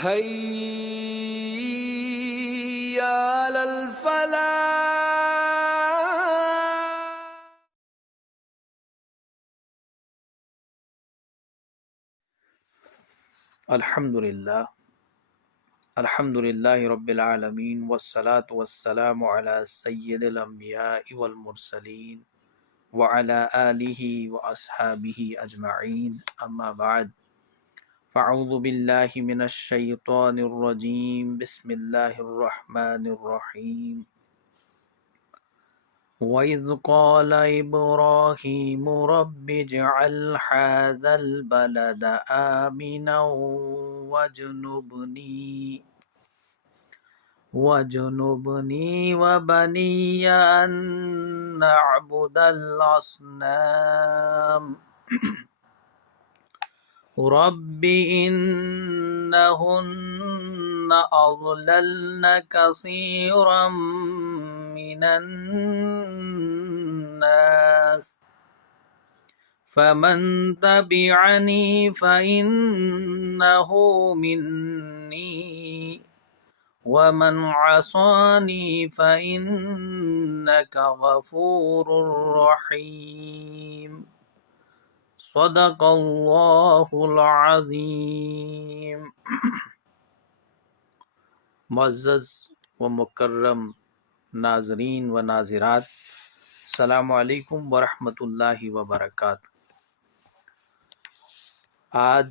حي على الفلاح. الحمد للہ رب العالمین والصلاة والسلام علی سید الانبیاء والمرسلین وعلی آلہ واصحابہ اجمعین، اما بعد فاعوذ باللہ من الشیطان الرجیم، بسم اللہ الرحمن الرحیم۔ وَإِذْ قَالَ إِبْرَاهِيمُ رَبِّ اجْعَلْ هَٰذَا الْبَلَدَ آمِنًا وَاجْنُبْنِي وَبَنِيَّ أَن نَّعْبُدَ الْأَصْنَامَ رَبِّ إِنَّهُنَّ أَضْلَلْنَ كَثِيرًا مِّنَ النَّاسِ فَمَن تَبِعَنِي فَإِنَّهُ مِنِّي وَمَنْ عَصَانِي فَإِنَّكَ غَفُورٌ رَحِيمٌ۔ صدق اللہ العظیم۔ معزز و مکرم ناظرین و ناظرات، السلام علیکم ورحمۃ اللہ وبرکاتہ۔ آج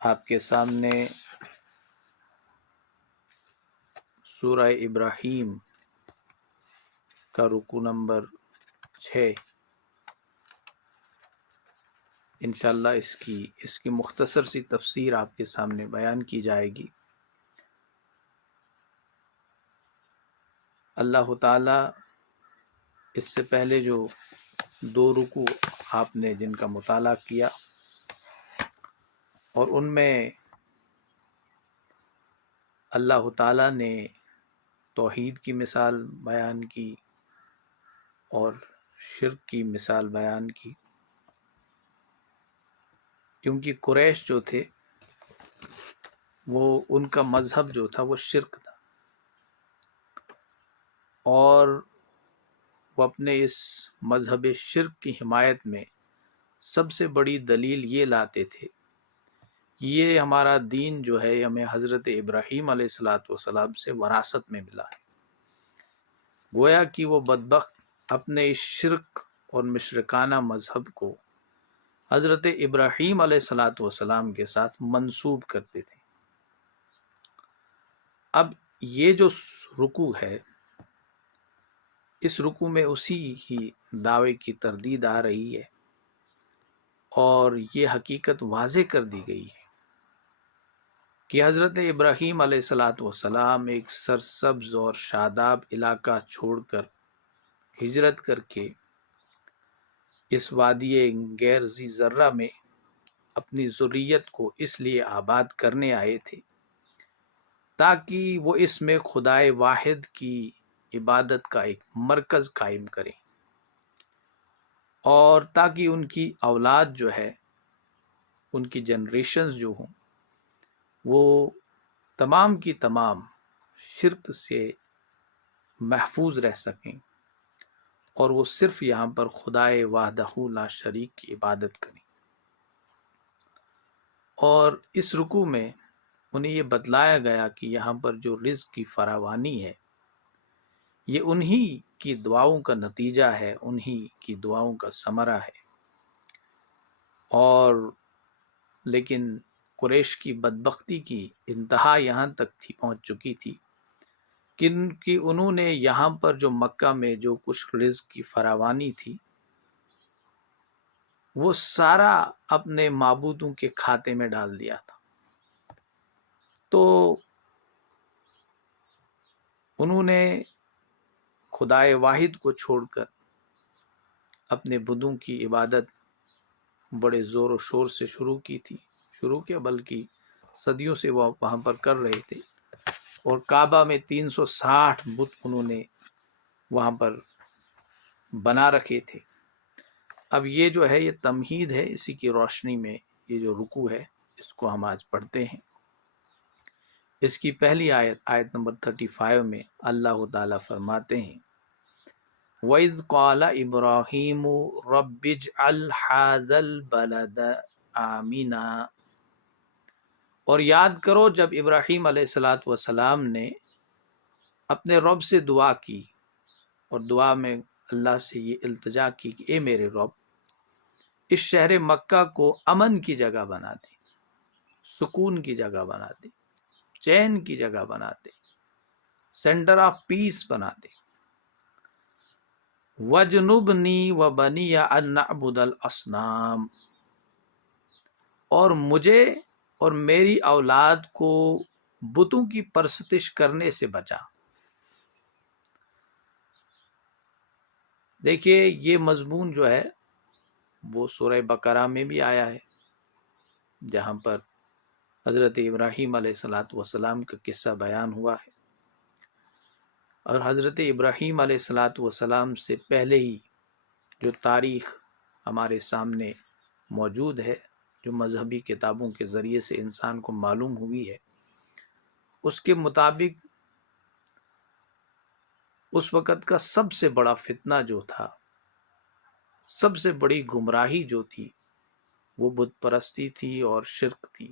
آپ کے سامنے سورہ ابراہیم کا رکوع نمبر 6 انشاءاللہ اس کی مختصر سی تفسیر آپ کے سامنے بیان کی جائے گی۔ اللہ تعالی اس سے پہلے جو 2 رکوع آپ نے جن کا مطالعہ کیا اور ان میں اللہ تعالی نے توحید کی مثال بیان کی اور شرک کی مثال بیان کی، کیونکہ قریش جو تھے وہ ان کا مذہب جو تھا وہ شرک تھا، اور وہ اپنے اس مذہب شرک کی حمایت میں سب سے بڑی دلیل یہ لاتے تھے کہ یہ ہمارا دین جو ہے ہمیں حضرت ابراہیم علیہ السلام سے وراثت میں ملا ہے۔ گویا کہ وہ بدبخت اپنے اس شرک اور مشرکانہ مذہب کو حضرت ابراہیم علیہ السلام کے ساتھ منسوب کرتے تھے۔ اب یہ جو رکوع ہے، اس رکوع میں اسی ہی دعوے کی تردید آ رہی ہے اور یہ حقیقت واضح کر دی گئی ہے کہ حضرت ابراہیم علیہ السلام ایک سرسبز اور شاداب علاقہ چھوڑ کر ہجرت کر کے اس وادی غیر ذی ذرہ میں اپنی ذریت کو اس لیے آباد کرنے آئے تھے تاکہ وہ اس میں خدائے واحد کی عبادت کا ایک مرکز قائم کریں، اور تاکہ ان کی اولاد جو ہے، ان کی جنریشنز جو ہوں، وہ تمام کی تمام شرک سے محفوظ رہ سکیں اور وہ صرف یہاں پر خدائے وحدہ لا شریک کی عبادت کریں۔ اور اس رکوع میں انہیں یہ بتلایا گیا کہ یہاں پر جو رزق کی فراوانی ہے یہ انہی کی دعاؤں کا نتیجہ ہے، انہی کی دعاؤں کا ثمرہ ہے، اور لیکن قریش کی بدبختی کی انتہا یہاں تک پہنچ چکی تھی کہ انہوں نے یہاں پر جو مکہ میں جو کچھ رزق کی فراوانی تھی وہ سارا اپنے معبودوں کے کھاتے میں ڈال دیا تھا۔ تو انہوں نے خدائے واحد کو چھوڑ کر اپنے بتوں کی عبادت بڑے زور و شور سے شروع کیا بلکہ صدیوں سے وہ وہاں پر کر رہے تھے، اور کعبہ میں 360 بت انہوں نے وہاں پر بنا رکھے تھے۔ اب یہ جو ہے یہ تمہید ہے، اسی کی روشنی میں یہ جو رکوع ہے اس کو ہم آج پڑھتے ہیں۔ اس کی پہلی آیت نمبر 35 میں اللہ تعالیٰ فرماتے ہیں وَإِذْ قَالَ إِبْرَاهِيمُ رَبِّ اجْعَلْ هَٰذَا الْبَلَدَ آمِنًا، اور یاد کرو جب ابراہیم علیہ السلام نے اپنے رب سے دعا کی اور دعا میں اللہ سے یہ التجا کی کہ اے میرے رب اس شہر مکہ کو امن کی جگہ بنا دے، سکون کی جگہ بنا دے، چین کی جگہ بنا دے، سینٹر آف پیس بنا دے۔ وَجْنُبْنِي وَبَنِيَّ أَن نَعْبُدَ الْأَصْنَامَ، اور مجھے اور میری اولاد کو بتوں کی پرستش کرنے سے بچا۔ دیکھیے یہ مضمون جو ہے وہ سورہ بقرہ میں بھی آیا ہے، جہاں پر حضرت ابراہیم علیہ السلام کا قصہ بیان ہوا ہے، اور حضرت ابراہیم علیہ السلام سے پہلے ہی جو تاریخ ہمارے سامنے موجود ہے، جو مذہبی کتابوں کے ذریعے سے انسان کو معلوم ہوئی ہے، اس کے مطابق اس وقت کا سب سے بڑا فتنہ جو تھا، سب سے بڑی گمراہی جو تھی، وہ بت پرستی تھی اور شرک تھی۔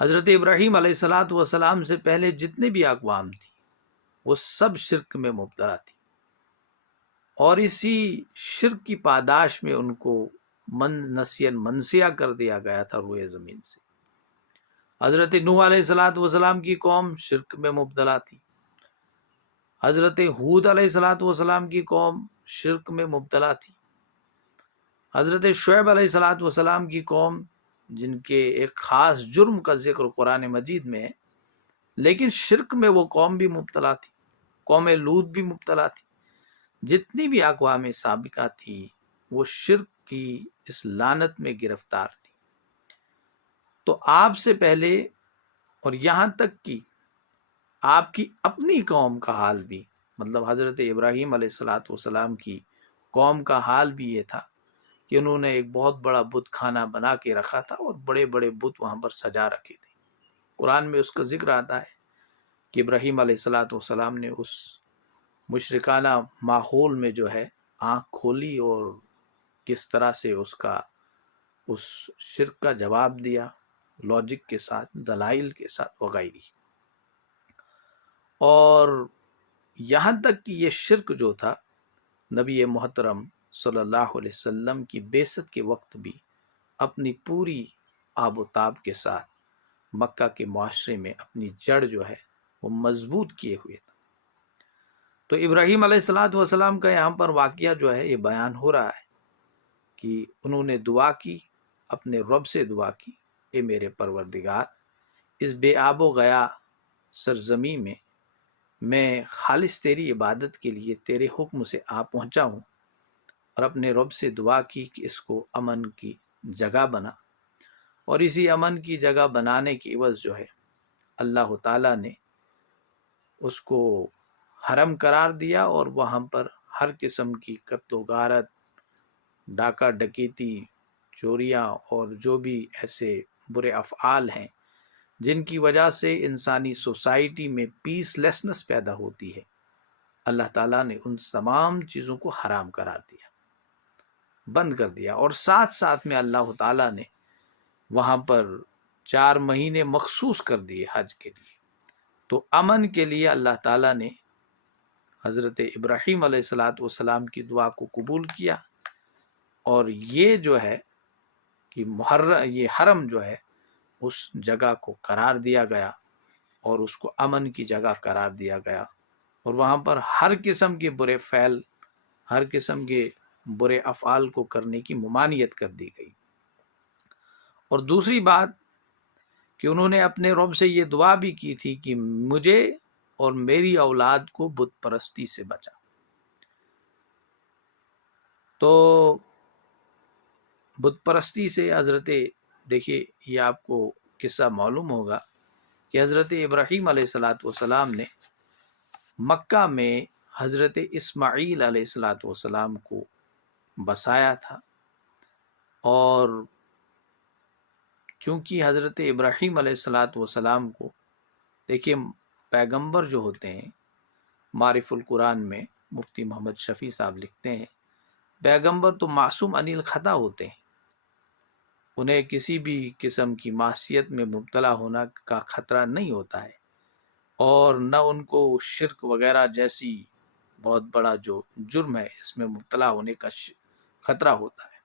حضرت ابراہیم علیہ السلام سے پہلے جتنے بھی اقوام تھی وہ سب شرک میں مبتلا تھی، اور اسی شرک کی پاداش میں ان کو منسیہ کر دیا گیا تھا روئے زمین سے۔ حضرت نوح علیہ السلام کی قوم شرک میں مبتلا تھی، حضرت ہود علیہ السلام کی قوم شرک میں مبتلا تھی، حضرت شعیب علیہ السلام کی قوم جن کے ایک خاص جرم کا ذکر قرآن مجید میں ہے، لیکن شرک میں وہ قوم بھی مبتلا تھی، قوم لوط بھی مبتلا تھی۔ جتنی بھی اقوام سابقہ تھی وہ شرک کی اس لعنت میں گرفتار تھی۔ تو آپ سے پہلے اور یہاں تک کہ آپ کی اپنی قوم کا حال بھی، مطلب حضرت ابراہیم علیہ السلام کی قوم کا حال بھی یہ تھا کہ انہوں نے ایک بہت بڑا بت خانہ بنا کے رکھا تھا اور بڑے بڑے بت وہاں پر سجا رکھے تھے۔ قرآن میں اس کا ذکر آتا ہے کہ ابراہیم علیہ السلام نے اس مشرکانہ ماحول میں جو ہے آنکھ کھولی اور کس طرح سے اس شرک کا جواب دیا، لاجک کے ساتھ، دلائل کے ساتھ وغیرہ۔ اور یہاں تک کہ یہ شرک جو تھا نبی محترم صلی اللہ علیہ وسلم کی بعثت کے وقت بھی اپنی پوری آب و تاب کے ساتھ مکہ کے معاشرے میں اپنی جڑ جو ہے وہ مضبوط کیے ہوئے تھا۔ تو ابراہیم علیہ السلام کا یہاں پر واقعہ جو ہے یہ بیان ہو رہا ہے کہ انہوں نے دعا کی، اپنے رب سے دعا کی، اے میرے پروردگار اس بے آب و گیا سرزمی میں خالص تیری عبادت کے لیے تیرے حکم سے آ پہنچا ہوں، اور اپنے رب سے دعا کی کہ اس کو امن کی جگہ بنا۔ اور اسی امن کی جگہ بنانے کی عوض جو ہے اللہ تعالیٰ نے اس کو حرم قرار دیا، اور وہاں پر ہر قسم کی قتل و غارت، ڈاکہ ڈکیتی، چوریاں اور جو بھی ایسے برے افعال ہیں جن کی وجہ سے انسانی سوسائٹی میں پیس لیسنس پیدا ہوتی ہے، اللہ تعالیٰ نے ان تمام چیزوں کو حرام قرار دیا، بند کر دیا۔ اور ساتھ ساتھ میں اللہ تعالیٰ نے وہاں پر 4 مہینے مخصوص کر دیے حج کے لیے۔ تو امن کے لیے اللہ تعالیٰ نے حضرت ابراہیم علیہ السلام کی دعا کو قبول کیا، اور یہ جو ہے کہ یہ حرم جو ہے اس جگہ کو قرار دیا گیا اور اس کو امن کی جگہ قرار دیا گیا، اور وہاں پر ہر قسم کے برے فعل، ہر قسم کے برے افعال کو کرنے کی ممانعت کر دی گئی۔ اور دوسری بات کہ انہوں نے اپنے رب سے یہ دعا بھی کی تھی کہ مجھے اور میری اولاد کو بت پرستی سے بچا۔ تو بت پرستی سے حضرت، دیکھیے یہ آپ کو قصہ معلوم ہوگا کہ حضرت ابراہیم علیہ السلام نے مکہ میں حضرت اسماعیل علیہ السلام کو بسایا تھا، اور چونکہ حضرت ابراہیم علیہ الصلاۃ والسلام کو دیکھیے، پیغمبر جو ہوتے ہیں، معرف القرآن میں مفتی محمد شفیع صاحب لکھتے ہیں، پیغمبر تو معصوم عن الخطا ہوتے ہیں، انہیں کسی بھی قسم کی معصیت میں مبتلا ہونا کا خطرہ نہیں ہوتا ہے، اور نہ ان کو شرک وغیرہ جیسی بہت بڑا جو جرم ہے اس میں مبتلا ہونے کا خطرہ ہوتا ہے۔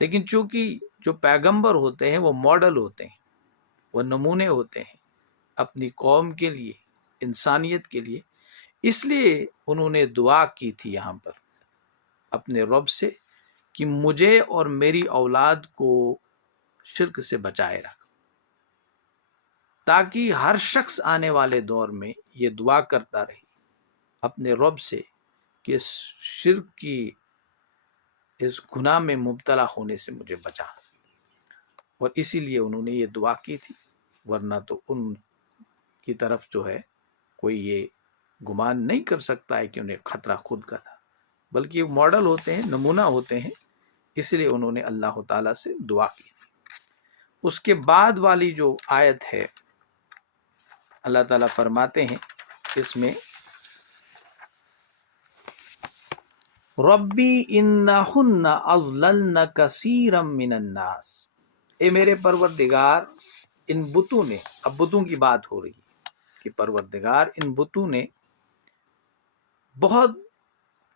لیکن چونکہ جو پیغمبر ہوتے ہیں وہ ماڈل ہوتے ہیں، وہ نمونے ہوتے ہیں اپنی قوم کے لیے، انسانیت کے لیے، اس لیے انہوں نے دعا کی تھی یہاں پر اپنے رب سے کہ مجھے اور میری اولاد کو شرک سے بچائے رکھ، تاکہ ہر شخص آنے والے دور میں یہ دعا کرتا رہے اپنے رب سے کہ اس شرک کی، اس گناہ میں مبتلا ہونے سے مجھے بچا، اور اسی لیے انہوں نے یہ دعا کی تھی، ورنہ تو ان کی طرف جو ہے کوئی یہ گمان نہیں کر سکتا ہے کہ انہیں خطرہ خود کا تھا، بلکہ ماڈل ہوتے ہیں، نمونہ ہوتے ہیں، اس لیے انہوں نے اللہ تعالیٰ سے دعا کی تھی۔ اس کے بعد والی جو آیت ہے اللہ تعالیٰ فرماتے ہیں اس میں، ربی انہن اضللن کثیرا من الناس، اے میرے پروردگار ان بتوں نے، اب بتوں کی بات ہو رہی ہے کہ پروردگار ان بتوں نے بہت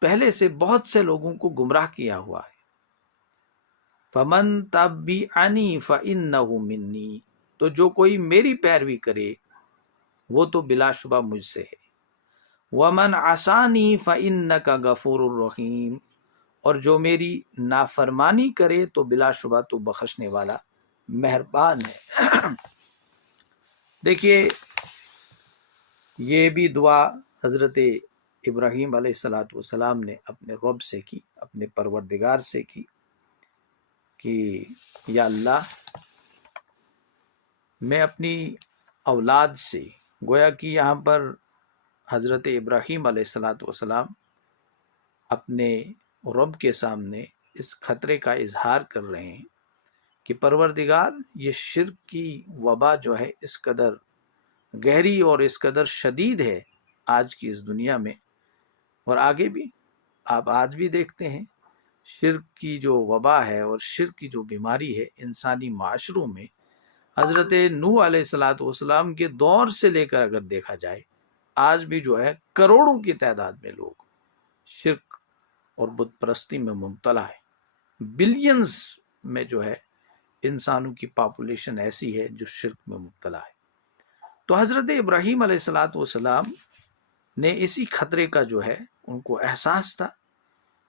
پہلے سے بہت سے لوگوں کو گمراہ کیا ہوا ہے، فمن تبعنی فانہ منی، تو جو کوئی میری پیروی کرے وہ تو بلا شبہ مجھ سے ہے، ومن عصانی فانک غفور الرحیم، اور جو میری نافرمانی کرے تو بلا شبہ تو بخشنے والا مہربان ہے۔ دیکھیے، یہ بھی دعا حضرت ابراہیم علیہ الصلاۃ والسلام نے اپنے رب سے کی، اپنے پروردگار سے کی کہ یا اللہ، میں اپنی اولاد سے، گویا کہ یہاں پر حضرت ابراہیم علیہ الصلاۃ والسلام اپنے رب کے سامنے اس خطرے کا اظہار کر رہے ہیں کہ پروردگار، یہ شرک کی وبا جو ہے اس قدر گہری اور اس قدر شدید ہے آج کی اس دنیا میں، اور آگے بھی آپ آج بھی دیکھتے ہیں شرک کی جو وبا ہے اور شرک کی جو بیماری ہے انسانی معاشروں میں، حضرت نوح علیہ الصلاۃ والسلام کے دور سے لے کر اگر دیکھا جائے آج بھی جو ہے کروڑوں کی تعداد میں لوگ شرک اور بت پرستی میں مبتلا ہے، بلینز میں جو ہے انسانوں کی پاپولیشن ایسی ہے جو شرک میں مبتلا ہے۔ تو حضرت ابراہیم علیہ الصلاۃ والسلام نے اسی خطرے کا جو ہے ان کو احساس تھا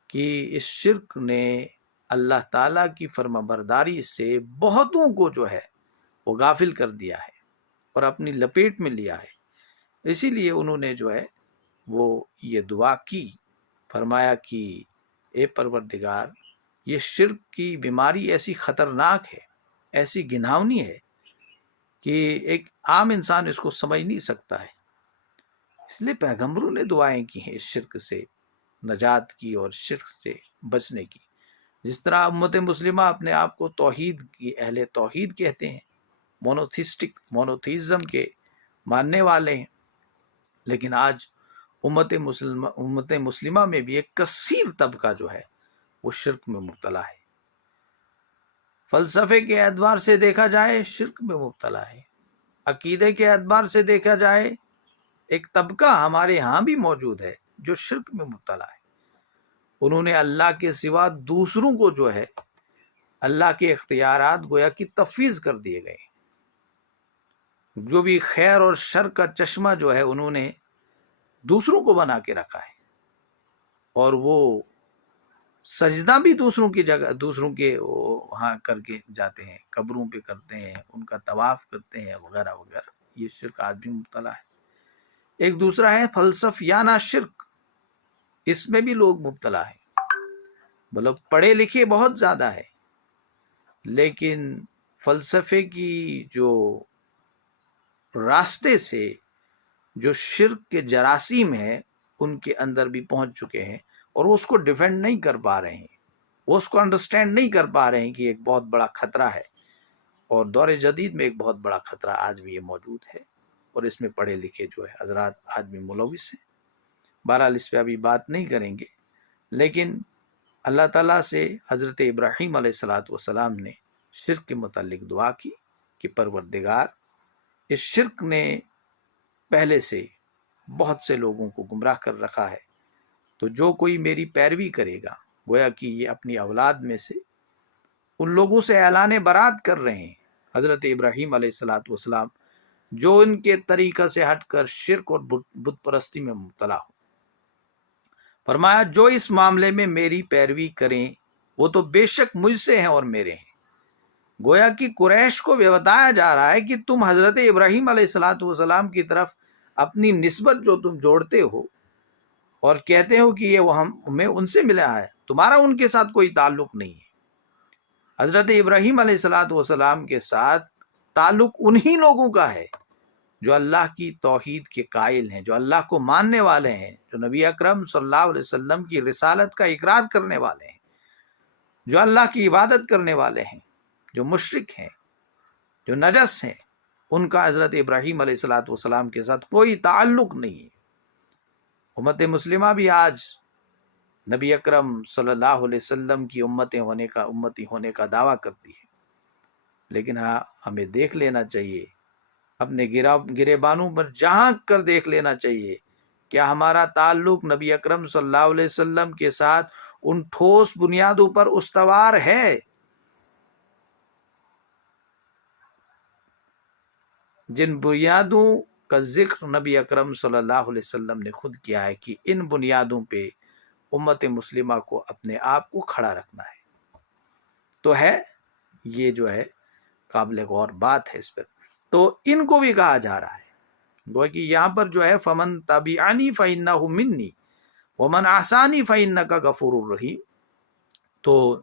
کہ اس شرک نے اللہ تعالیٰ کی فرما برداری سے بہتوں کو جو ہے وہ غافل کر دیا ہے اور اپنی لپیٹ میں لیا ہے، اسی لیے انہوں نے جو ہے وہ یہ دعا کی، فرمایا کہ اے پروردگار، یہ شرک کی بیماری ایسی خطرناک ہے، ایسی گھناؤنی ہے کہ ایک عام انسان اس کو سمجھ نہیں سکتا ہے، اس لیے پیغمبروں نے دعائیں کی ہیں اس شرک سے نجات کی اور شرک سے بچنے کی۔ جس طرح امت مسلمہ اپنے آپ کو توحید کی اہل توحید کہتے ہیں، مونوتھیسٹک، مونوتھیزم کے ماننے والے ہیں، لیکن آج امت مسلمہ میں بھی ایک کثیر طبقہ جو ہے وہ شرک میں مبتلا ہے، فلسفے کے اعتبار سے دیکھا جائے شرک میں مبتلا ہے، عقیدے کے اعتبار سے دیکھا جائے ایک طبقہ ہمارے ہاں بھی موجود ہے جو شرک میں مبتلا ہے، انہوں نے اللہ کے سوا دوسروں کو جو ہے اللہ کے اختیارات گویا کہ تفویض کر دیے گئے، جو بھی خیر اور شر کا چشمہ جو ہے انہوں نے دوسروں کو بنا کے رکھا ہے، اور وہ سجدہ بھی دوسروں کی جگہ، دوسروں کے وہاں کر کے جاتے ہیں، قبروں پہ کرتے ہیں، ان کا طواف کرتے ہیں وغیرہ وغیرہ، یہ شرک آج بھی مبتلا ہے۔ ایک دوسرا ہے فلسفیانہ شرک، اس میں بھی لوگ مبتلا ہیں، مطلب پڑھے لکھے بہت زیادہ ہے لیکن فلسفے کی جو راستے سے جو شرک کے جراثیم ہیں ان کے اندر بھی پہنچ چکے ہیں، اور وہ اس کو ڈیفینڈ نہیں کر پا رہے ہیں، وہ اس کو انڈرسٹینڈ نہیں کر پا رہے ہیں کہ ایک بہت بڑا خطرہ ہے، اور دور جدید میں ایک بہت بڑا خطرہ آج بھی یہ موجود ہے، اور اس میں پڑھے لکھے جو ہے حضرات آج بھی ملوث ہیں۔ بہرحال اس پہ ابھی بات نہیں کریں گے، لیکن اللہ تعالیٰ سے حضرت ابراہیم علیہ السلام نے شرک کے متعلق دعا کی کہ پروردگار، اس شرک نے پہلے سے بہت سے لوگوں کو گمراہ کر رکھا ہے، تو جو کوئی میری پیروی کرے گا، گویا کہ یہ اپنی اولاد میں سے ان لوگوں سے اعلان برات کر رہے ہیں، حضرت ابراہیم علیہ السلام جو ان کے طریقہ سے ہٹ کر شرک اور بت پرستی میں مبتلا ہو۔ فرمایا جو اس معاملے میں میری پیروی کریں وہ تو بے شک مجھ سے ہیں اور میرے ہیں۔ گویا کہ قریش کو یہ بتایا جا رہا ہے کہ تم حضرت ابراہیم علیہ السلام کی طرف اپنی نسبت جو تم جوڑتے ہو اور کہتے ہو کہ یہ ہمیں ان سے ملا ہے، تمہارا ان کے ساتھ کوئی تعلق نہیں ہے۔ حضرت ابراہیم علیہ السلام کے ساتھ تعلق انہی لوگوں کا ہے جو اللہ کی توحید کے قائل ہیں، جو اللہ کو ماننے والے ہیں، جو نبی اکرم صلی اللہ علیہ وسلم کی رسالت کا اقرار کرنے والے ہیں، جو اللہ کی عبادت کرنے والے ہیں، جو مشرک ہیں، جو نجس ہیں، ان کا حضرت ابراہیم علیہ السلام کے ساتھ کوئی تعلق نہیں ہے۔ امت مسلمہ بھی آج نبی اکرم صلی اللہ علیہ وسلم کی امتی ہونے کا دعویٰ کرتی ہے، لیکن ہاں ہمیں دیکھ لینا چاہیے، اپنے گریبانوں پر جھانک کر دیکھ لینا چاہیے کیا ہمارا تعلق نبی اکرم صلی اللہ علیہ وسلم کے ساتھ ان ٹھوس بنیادوں پر استوار ہے جن بنیادوں کا ذکر نبی اکرم صلی اللہ علیہ وسلم نے خود کیا ہے کہ ان بنیادوں پہ امت مسلمہ کو اپنے آپ کو کھڑا رکھنا ہے، تو ہے یہ جو ہے قابل غور بات ہے۔ اس پر تو ان کو بھی کہا جا رہا ہے، گویا کہ یہاں پر جو ہے فمن تبعنی فإنہ منی ومن عصانی فإنک غفور الرحیم، تو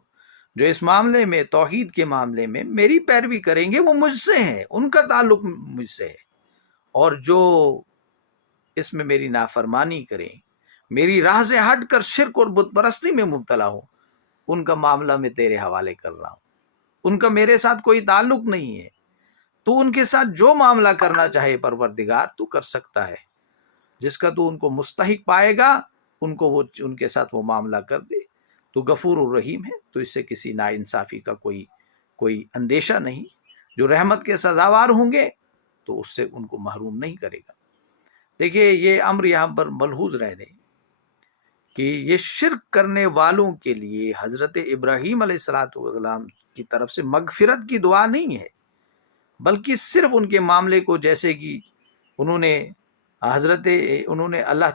جو اس معاملے میں توحید کے معاملے میں میری پیروی کریں گے وہ مجھ سے ہیں، ان کا تعلق مجھ سے ہے، اور جو اس میں میری نافرمانی کریں، میری راہ سے ہٹ کر شرک اور بت پرستی میں مبتلا ہو، ان کا معاملہ میں تیرے حوالے کر رہا ہوں، ان کا میرے ساتھ کوئی تعلق نہیں ہے، تو ان کے ساتھ جو معاملہ کرنا چاہے پروردگار تو کر سکتا ہے، جس کا تو ان کو مستحق پائے گا ان کو وہ ان کے ساتھ وہ معاملہ کر دے، تو غفور الرحیم ہے، تو اس سے کسی ناانصافی کا کوئی اندیشہ نہیں، جو رحمت کے سزاوار ہوں گے تو اس سے ان کو محروم نہیں کرے گا۔ دیکھیے یہ امر یہاں پر ملحوظ رہنے کہ یہ شرک کرنے والوں کے لیے حضرت ابراہیم علیہ السلام کی طرف سے مغفرت کی دعا نہیں ہے، بلکہ صرف ان کے معاملے کو جیسے کہ انہوں نے اللہ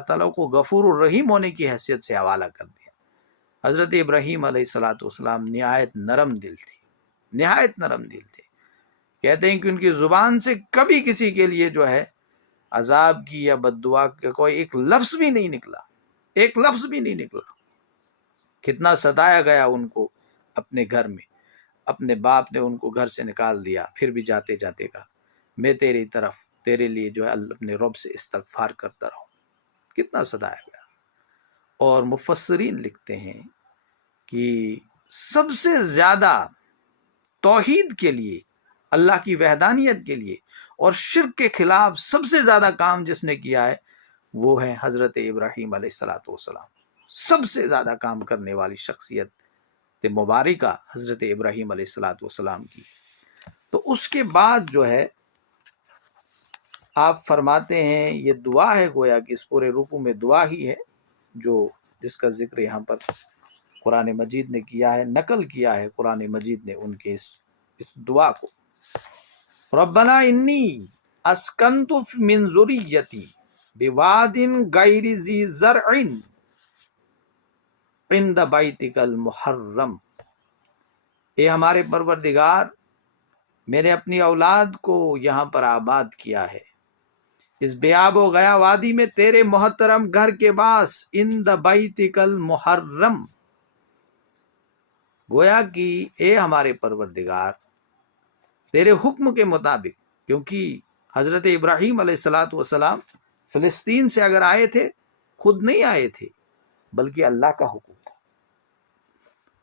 تعالیٰ کو غفور الرحیم ہونے کی حیثیت سے حوالہ کر دیا۔ حضرت ابراہیم علیہ السلام نہایت نرم دل تھے، کہتے ہیں کہ ان کی زبان سے کبھی کسی کے لیے جو ہے عذاب کی یا بد دعا کا کوئی ایک لفظ بھی نہیں نکلا۔ کتنا ستایا گیا ان کو اپنے گھر میں، اپنے باپ نے ان کو گھر سے نکال دیا، پھر بھی جاتے جاتے کہا میں تیرے لیے جو ہے اپنے رب سے استغفار کرتا رہوں، کتنا ستایا گیا۔ اور مفسرین لکھتے ہیں کہ سب سے زیادہ توحید کے لیے، اللہ کی وحدانیت کے لیے اور شرک کے خلاف سب سے زیادہ کام جس نے کیا ہے وہ ہے حضرت ابراہیم علیہ السلام۔ سب سے زیادہ کام کرنے والی شخصیت مبارکہ حضرت ابراہیم علیہ السلام کی۔ تو اس کے بعد جو ہے آپ فرماتے ہیں یہ دعا ہے، گویا کہ اس پورے رکوع میں دعا ہی ہے جس کا ذکر یہاں پر قرآن مجید نے کیا ہے، نقل کیا ہے قرآن مجید نے ان کے اس دعا کو۔ ربنا انی اسکنت من ذریتی بواد غیر ذی زرع عند بیتک المحرم، اے ہمارے پروردگار میں نے اپنی اولاد کو یہاں پر آباد کیا ہے اس بے آب و گیا وادی میں تیرے محترم گھر کے پاس، عند بیتک المحرم، گویا کہ اے ہمارے پروردگار تیرے حکم کے مطابق، کیونکہ حضرت ابراہیم علیہ السلام فلسطین سے اگر آئے تھے خود نہیں آئے تھے بلکہ اللہ کا حکم تھا،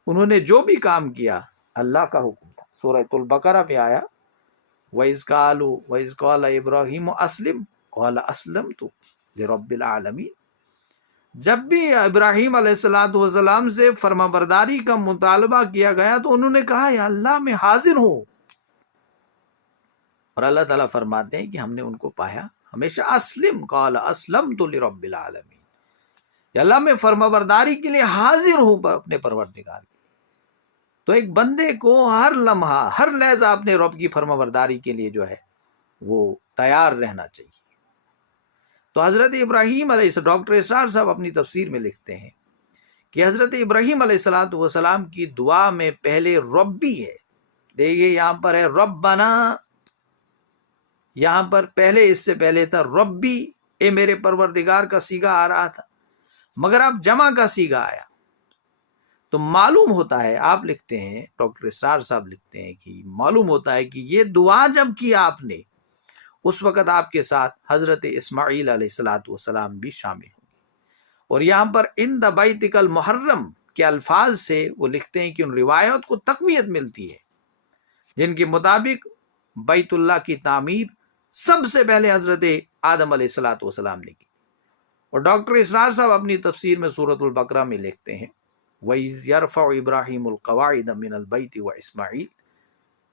انہوں نے جو بھی کام کیا اللہ کا حکم تھا. سورۃ البقرہ میں آیا وَإِذْ قَالَ إِبْرَاهِيمُ أَسْلِمْ قَالَ أَسْلَمْتُ لِرَبِّ الْعَالَمِينَ. جب بھی ابراہیم علیہ السلام سے فرمانبرداری کا مطالبہ کیا گیا تو انہوں نے کہا یا اللہ میں حاضر ہوں. اور اللہ تعالیٰ فرماتے ہیں کہ ہم نے ان کو پایا ہمیشہ اسلم قال اسلمت لرب العالمین، یا اللہ میں فرمانبرداری کے لیے حاضر ہوں اپنے پروردگار کی. تو ایک بندے کو ہر لمحہ ہر لحظہ اپنے رب کی فرمانبرداری کے لیے جو ہے وہ تیار رہنا چاہیے. تو حضرت ابراہیم علیہ السلام، ڈاکٹر اسرار صاحب اپنی تفسیر میں لکھتے ہیں کہ حضرت ابراہیم علیہ السلام کی دعا میں پہلے ربی ہے. دیکھیے یہاں پر ہے ربنا، یہاں پر پہلے اس سے پہلے تھا ربی، اے میرے پروردگار کا صیغہ آ رہا تھا، مگر اب جمع کا صیغہ آیا. تو معلوم ہوتا ہے، آپ لکھتے ہیں، ڈاکٹر اسرار صاحب لکھتے ہیں کہ معلوم ہوتا ہے کہ یہ دعا جب کی آپ نے اس وقت آپ کے ساتھ حضرت اسماعیل علیہ السلام بھی شامل ہوں. اور یہاں پر ان دا بیتک المحرم کے الفاظ سے وہ لکھتے ہیں کہ ان روایات کو تقویت ملتی ہے جن کے مطابق بیت اللہ کی تعمیر سب سے پہلے حضرت آدم علیہ السلام نے کی. اور ڈاکٹر اسرار صاحب اپنی تفسیر میں سورۃ البقرہ میں لکھتے ہیں وَإِذْ يَرْفَعُ إِبْرَاهِيمُ الْقَوَاعِدَ مِنَ الْبَيْتِ وَإِسْمَاعِيلُ،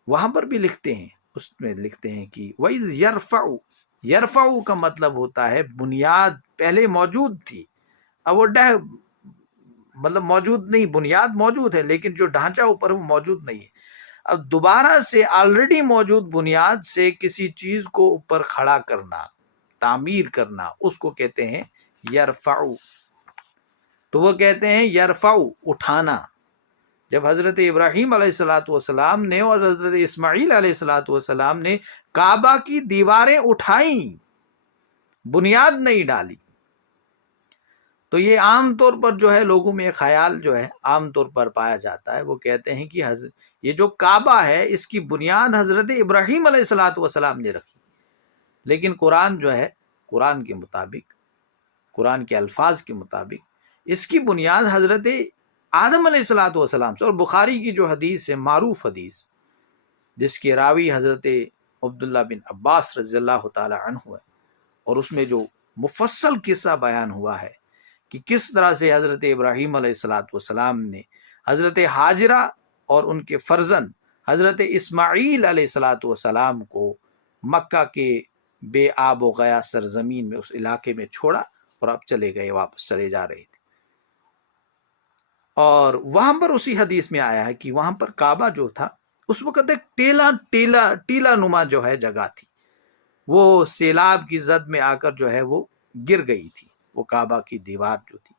وہاں پر بھی لکھتے ہیں، اس میں لکھتے ہیں کہ وَإِذْ يَرْفَعُ، یرفع کا مطلب ہوتا ہے بنیاد پہلے موجود تھی، اب وہ مطلب موجود نہیں، بنیاد موجود ہے لیکن جو ڈھانچہ اوپر وہ موجود نہیں ہے. اب دوبارہ سے آلریڈی موجود بنیاد سے کسی چیز کو اوپر کھڑا کرنا، تعمیر کرنا، اس کو کہتے ہیں یرفع. تو وہ کہتے ہیں یرفع اٹھانا. جب حضرت ابراہیم علیہ السلام نے اور حضرت اسماعیل علیہ السلام نے کعبہ کی دیواریں اٹھائیں، بنیاد نہیں ڈالی. تو یہ عام طور پر جو ہے لوگوں میں خیال جو ہے عام طور پر پایا جاتا ہے، وہ کہتے ہیں کہ یہ جو کعبہ ہے اس کی بنیاد حضرت ابراہیم علیہ السلام نے رکھی. لیکن قرآن جو ہے، قرآن کے مطابق، قرآن کے الفاظ کے مطابق اس کی بنیاد حضرت آدم علیہ السلام سے، اور بخاری کی جو حدیث ہے، معروف حدیث جس کے راوی حضرت عبداللہ بن عباس رضی اللہ تعالی عنہ ہے، اور اس میں جو مفصل قصہ بیان ہوا ہے کہ کس طرح سے حضرت ابراہیم علیہ السلام نے حضرت ہاجرہ اور ان کے فرزند حضرت اسماعیل علیہ السلام کو مکہ کے بے آب و گیا سرزمین میں، اس علاقے میں چھوڑا اور اب چلے گئے، واپس چلے جا رہے تھے. اور وہاں پر اسی حدیث میں آیا ہے کہ وہاں پر کعبہ جو تھا اس وقت ایک ٹیلا نما جو ہے جگہ تھی، وہ سیلاب کی زد میں آ کر جو ہے وہ گر گئی تھی. وہ کعبہ کی دیوار جو تھی،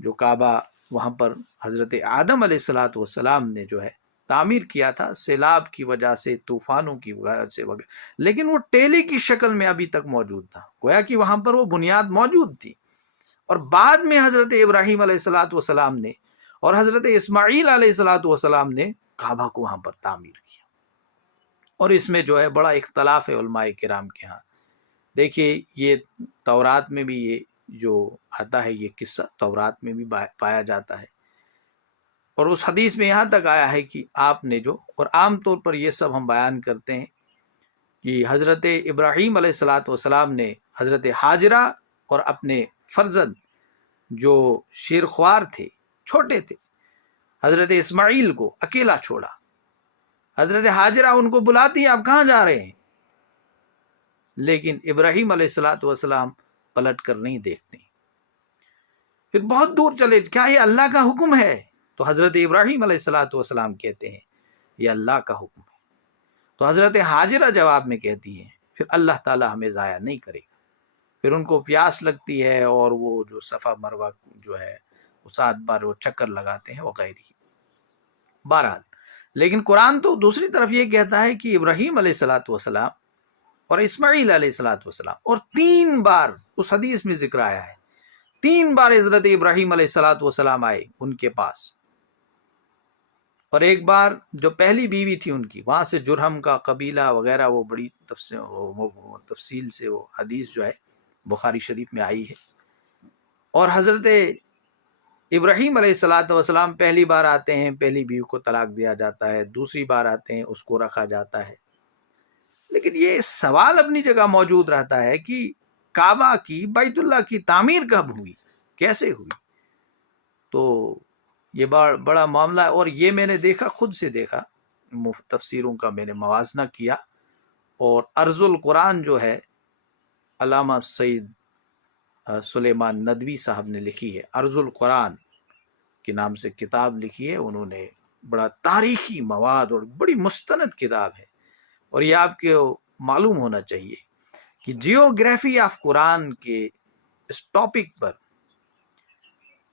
جو کعبہ وہاں پر حضرت آدم علیہ السلام نے جو ہے تعمیر کیا تھا، سیلاب کی وجہ سے، طوفانوں کی وجہ سے وغیرہ، لیکن وہ ٹیلے کی شکل میں ابھی تک موجود تھا، گویا کہ وہاں پر وہ بنیاد موجود تھی. اور بعد میں حضرت ابراہیم علیہ السلام نے اور حضرت اسماعیل علیہ السلام نے کعبہ کو وہاں پر تعمیر کیا. اور اس میں جو ہے بڑا اختلاف ہے علماء کرام کے ہاں. دیکھیے یہ تورات میں بھی یہ جو آتا ہے، یہ قصہ تورات میں بھی پایا جاتا ہے، اور اس حدیث میں یہاں تک آیا ہے کہ آپ نے جو، اور عام طور پر یہ سب ہم بیان کرتے ہیں کہ حضرت ابراہیم علیہ السلام نے حضرت ہاجرہ اور اپنے فرزند جو شیرخوار تھے، چھوٹے تھے، حضرت اسماعیل کو اکیلا چھوڑا. حضرت ہاجرہ ان کو بلاتی ہیں، آپ کہاں جا رہے ہیں؟ لیکن ابراہیم علیہ السلام پلٹ کر نہیں دیکھتے. پھر بہت دور چلے، کیا یہ اللہ کا حکم ہے؟ تو حضرت ابراہیم علیہ السلام کہتے ہیں یہ اللہ کا حکم ہے. تو حضرت ہاجرہ جواب میں کہتی ہیں پھر اللہ تعالی ہمیں ضائع نہیں کرے گا. پھر ان کو پیاس لگتی ہے اور وہ جو صفا مروہ جو ہے وہ 7 بار وہ چکر لگاتے ہیں وغیرہ. بہرحال لیکن قرآن تو دوسری طرف یہ کہتا ہے کہ ابراہیم علیہ السلام اور اسماعیل علیہ السلام، اور 3 بار اس حدیث میں ذکر آیا ہے، 3 بار حضرت ابراہیم علیہ السلام آئے ان کے پاس. اور ایک بار جو پہلی بیوی تھی ان کی، وہاں سے جرہم کا قبیلہ وغیرہ، وہ بڑی تفصیل سے وہ حدیث جو ہے بخاری شریف میں آئی ہے. اور حضرت ابراہیم علیہ الصلوۃ والسلام پہلی بار آتے ہیں، پہلی بیوی کو طلاق دیا جاتا ہے، دوسری بار آتے ہیں اس کو رکھا جاتا ہے. لیکن یہ سوال اپنی جگہ موجود رہتا ہے کہ کعبہ کی، بیت اللہ کی تعمیر کب ہوئی، کیسے ہوئی؟ تو یہ بڑا معاملہ ہے، اور یہ میں نے دیکھا، خود سے دیکھا، تفسیروں کا میں نے موازنہ کیا. اور ارض القرآن جو ہے علامہ سید سلیمان ندوی صاحب نے لکھی ہے، ارض القرآن کے نام سے کتاب لکھی ہے انہوں نے، بڑا تاریخی مواد اور بڑی مستند کتاب ہے. اور یہ آپ کو معلوم ہونا چاہیے کہ جیوگرافی آف قرآن کے اس ٹاپک پر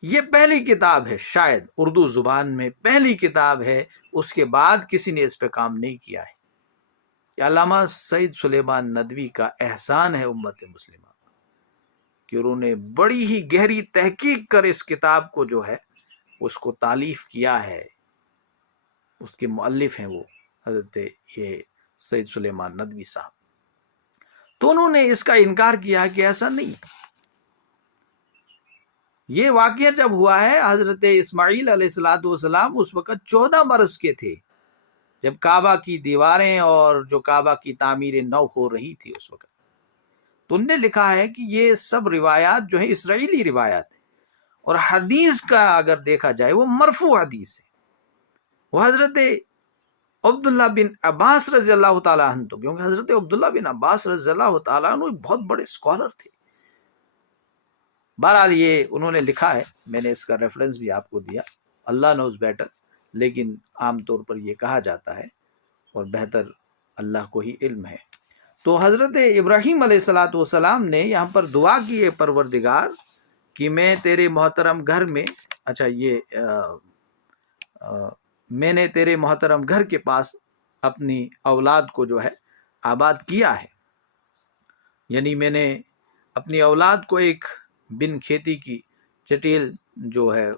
یہ پہلی کتاب ہے، شاید اردو زبان میں پہلی کتاب ہے، اس کے بعد کسی نے اس پہ کام نہیں کیا ہے. یہ علامہ سید سلیمان ندوی کا احسان ہے امت مسلمہ کہ انہوں نے بڑی ہی گہری تحقیق کر اس کتاب کو جو ہے اس کو تالیف کیا ہے. اس کے مؤلف ہیں وہ حضرت یہ سید سلیمان ندوی صاحب. تو انہوں نے اس کا انکار کیا کہ ایسا نہیں. یہ واقعہ جب ہوا ہے، حضرت اسماعیل علیہ السلام اس وقت 14 برس کے تھے جب کعبہ کی دیواریں اور جو کعبہ کی تعمیر نو ہو رہی تھی اس وقت. تو انہوں نے لکھا ہے کہ یہ سب روایات جو ہے اسرائیلی روایات ہیں، اور حدیث کا اگر دیکھا جائے وہ مرفوع حدیث ہے. وہ حضرت عبداللہ بن عباس رضی اللہ تعالیٰ عنہ، تو کیونکہ حضرت عبداللہ بن عباس رضی اللہ تعالیٰ عنہ بہت بڑے سکولر تھے. بہرحال یہ انہوں نے لکھا ہے، میں نے اس کا ریفرنس بھی آپ کو دیا. اللہ نوز بیٹر، لیکن عام طور پر یہ کہا جاتا ہے اور بہتر اللہ کو ہی علم ہے. تو حضرت ابراہیم علیہ السلام نے یہاں پر دعا کی ہے، پروردگار کہ میں تیرے محترم گھر میں، میں نے تیرے محترم گھر کے پاس اپنی اولاد کو جو ہے آباد کیا ہے. یعنی میں نے اپنی اولاد کو ایک بن کھیتی کی چٹیل جو ہے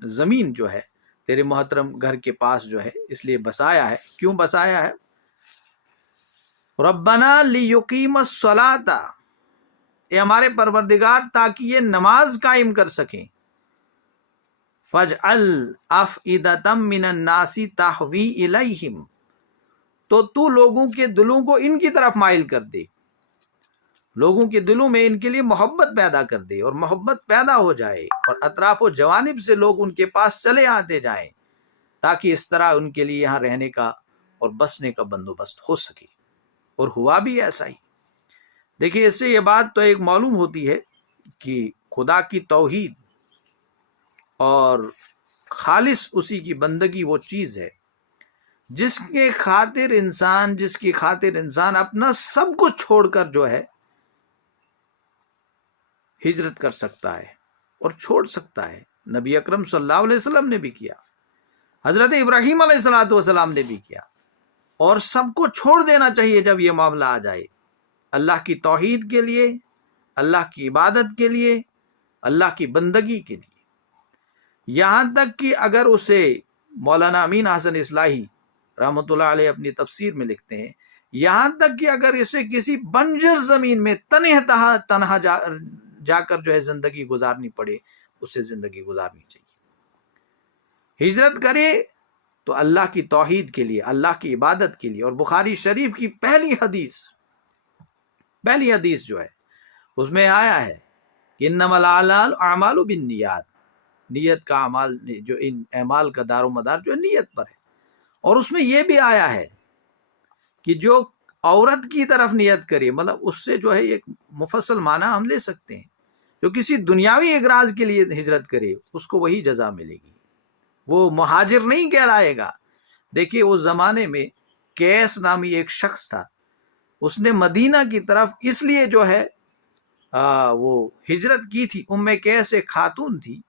زمین جو ہے تیرے محترم گھر کے پاس جو ہے اس لیے بسایا ہے. کیوں بسایا ہے؟ ربنا لیقیم الصلاۃ، اے ہمارے پروردگار تاکہ یہ نماز قائم کر سکیں. فَاجْعَلْ أَفْئِدَةً مِّنَ النَّاسِ تَهْوِي إِلَيْهِمْ، تو لوگوں کے دلوں کو ان کی طرف مائل کر دے، لوگوں کے دلوں میں ان کے لیے محبت پیدا کر دے، اور محبت پیدا ہو جائے اور اطراف و جوانب سے لوگ ان کے پاس چلے آتے جائیں، تاکہ اس طرح ان کے لیے یہاں رہنے کا اور بسنے کا بندوبست ہو سکے. اور ہوا بھی ایسا ہی. دیکھیے اس سے یہ بات تو ایک معلوم ہوتی ہے کہ خدا کی توحید اور خالص اسی کی بندگی وہ چیز ہے جس کی خاطر انسان اپنا سب کچھ چھوڑ کر جو ہے ہجرت کر سکتا ہے اور چھوڑ سکتا ہے. نبی اکرم صلی اللہ علیہ وسلم نے بھی کیا، حضرت ابراہیم علیہ السلام نے بھی کیا. اور سب کو چھوڑ دینا چاہیے جب یہ معاملہ آ جائے، اللہ کی توحید کے لیے، اللہ کی عبادت کے لیے، اللہ کی بندگی کے لیے. یہاں تک کہ اگر اسے مولانا امین حسن اصلاحی رحمۃ اللہ علیہ اپنی تفسیر میں لکھتے ہیں، یہاں تک کہ اگر اسے کسی بنجر زمین میں تنہا جا کر جو ہے زندگی گزارنی پڑے، اسے زندگی گزارنی چاہیے. ہجرت کرے تو اللہ کی توحید کے لیے، اللہ کی عبادت کے لیے. اور بخاری شریف کی پہلی حدیث جو ہے اس میں آیا ہے کہ انما الاعمال بالنیات، نیت کا اعمال، جو ان اعمال کا دار و مدار جو ہے نیت پر ہے. اور اس میں یہ بھی آیا ہے کہ جو عورت کی طرف نیت کرے، مطلب اس سے جو ہے ایک مفصل معنی ہم لے سکتے ہیں، جو کسی دنیاوی اغراض کے لیے ہجرت کرے اس کو وہی جزا ملے گی، وہ مہاجر نہیں کہلائے گا. دیکھیے اس زمانے میں کیس نامی ایک شخص تھا، اس نے مدینہ کی طرف اس لیے جو ہے وہ ہجرت کی تھی. کیس ایک خاتون تھی،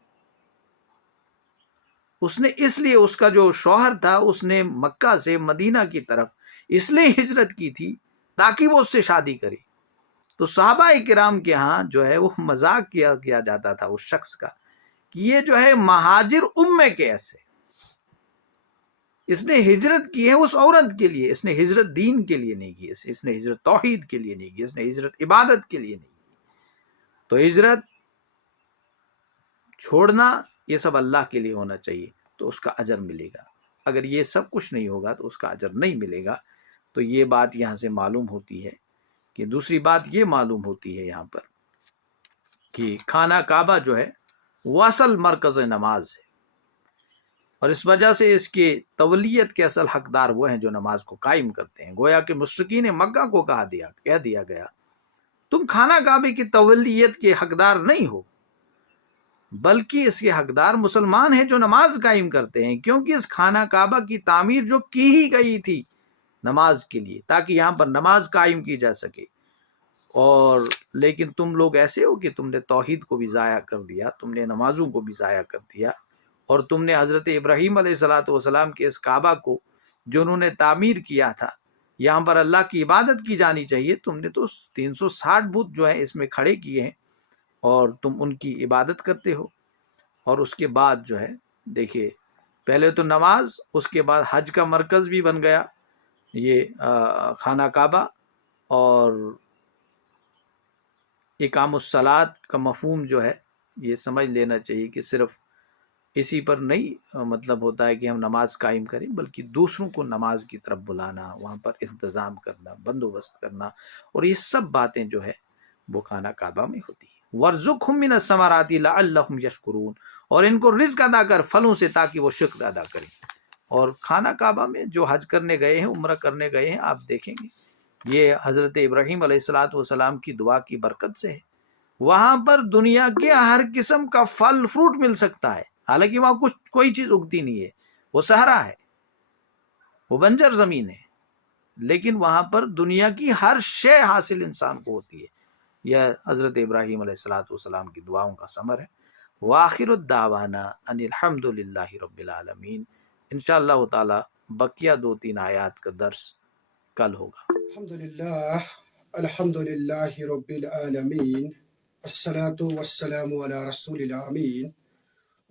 اس نے اس لیے، اس کا جو شوہر تھا اس نے مکہ سے مدینہ کی طرف اس لیے ہجرت کی تھی تاکہ وہ اس سے شادی کرے. تو صحابہ کرام کے ہاں جو ہے وہ مذاق کیا جاتا تھا اس شخص کا کہ یہ جو ہے مہاجر کیس ہے، اس نے ہجرت کی ہے اس عورت کے لیے، اس نے ہجرت دین کے لیے نہیں کی، اس نے ہجرت توحید کے لیے نہیں کی، اس نے ہجرت عبادت کے لیے نہیں کی. تو ہجرت چھوڑنا یہ سب اللہ کے لیے ہونا چاہیے تو اس کا اجر ملے گا. اگر یہ سب کچھ نہیں ہوگا تو اس کا اجر نہیں ملے گا. تو یہ بات یہاں سے معلوم ہوتی ہے. کہ دوسری بات یہ معلوم ہوتی ہے یہاں پر کہ خانہ کعبہ جو ہے وہ اصل مرکز نماز ہے، اور اس وجہ سے اس کے تولیت کے اصل حقدار وہ ہیں جو نماز کو قائم کرتے ہیں. گویا کہ مشرکین مکہ کو کہہ دیا گیا تم خانہ کعبے کی تولیت کے حقدار نہیں ہو، بلکہ اس کے حقدار مسلمان ہیں جو نماز قائم کرتے ہیں، کیونکہ اس خانہ کعبہ کی تعمیر جو کی ہی گئی تھی نماز کے لیے تاکہ یہاں پر نماز قائم کی جا سکے. اور لیکن تم لوگ ایسے ہو کہ تم نے توحید کو بھی ضائع کر دیا، تم نے نمازوں کو بھی ضائع کر دیا، اور تم نے حضرت ابراہیم علیہ السلام کے اس کعبہ کو جو انہوں نے تعمیر کیا تھا، یہاں پر اللہ کی عبادت کی جانی چاہیے، تم نے تو 360 بت جو ہیں اس میں کھڑے کیے ہیں اور تم ان کی عبادت کرتے ہو. اور اس کے بعد جو ہے دیکھیے پہلے تو نماز، اس کے بعد حج کا مرکز بھی بن گیا یہ خانہ کعبہ، اور اقام الصلاۃ کا مفہوم جو ہے یہ سمجھ لینا چاہیے کہ صرف اسی پر نہیں مطلب ہوتا ہے کہ ہم نماز قائم کریں، بلکہ دوسروں کو نماز کی طرف بلانا، وہاں پر انتظام کرنا، بندوبست کرنا، اور یہ سب باتیں جو ہے وہ خانہ کعبہ میں ہوتی ہیں. وَارْزُقْهُم مِّنَ الثَّمَرَاتِ لَعَلَّهُمْ يَشْكُرُونَ، اور ان کو رزق ادا کر پھلوں سے تاکہ وہ شکر ادا کریں. اور خانہ کعبہ میں جو حج کرنے گئے ہیں، عمرہ کرنے گئے ہیں، آپ دیکھیں گے یہ حضرت ابراہیم علیہ السلام کی دعا کی برکت سے ہے. وہاں پر دنیا کے ہر قسم کا پھل فروٹ مل سکتا ہے، حالانکہ وہاں کوئی چیز اگتی نہیں ہے، وہ صحرا ہے، وہ بنجر زمین ہے، لیکن وہاں پر دنیا کی ہر شے حاصل انسان کو ہوتی ہے. یہ حضرت ابراہیم علیہ السلام کی دعاؤں کا ثمر ہے. وآخر الدعوانا ان الحمد للہ رب العالمین. انشاءاللہ تعالی بقیہ 2-3 آیات کا درس کل ہوگا. الحمد للہ رب العالمین، الصلاة والسلام علی رسول الامین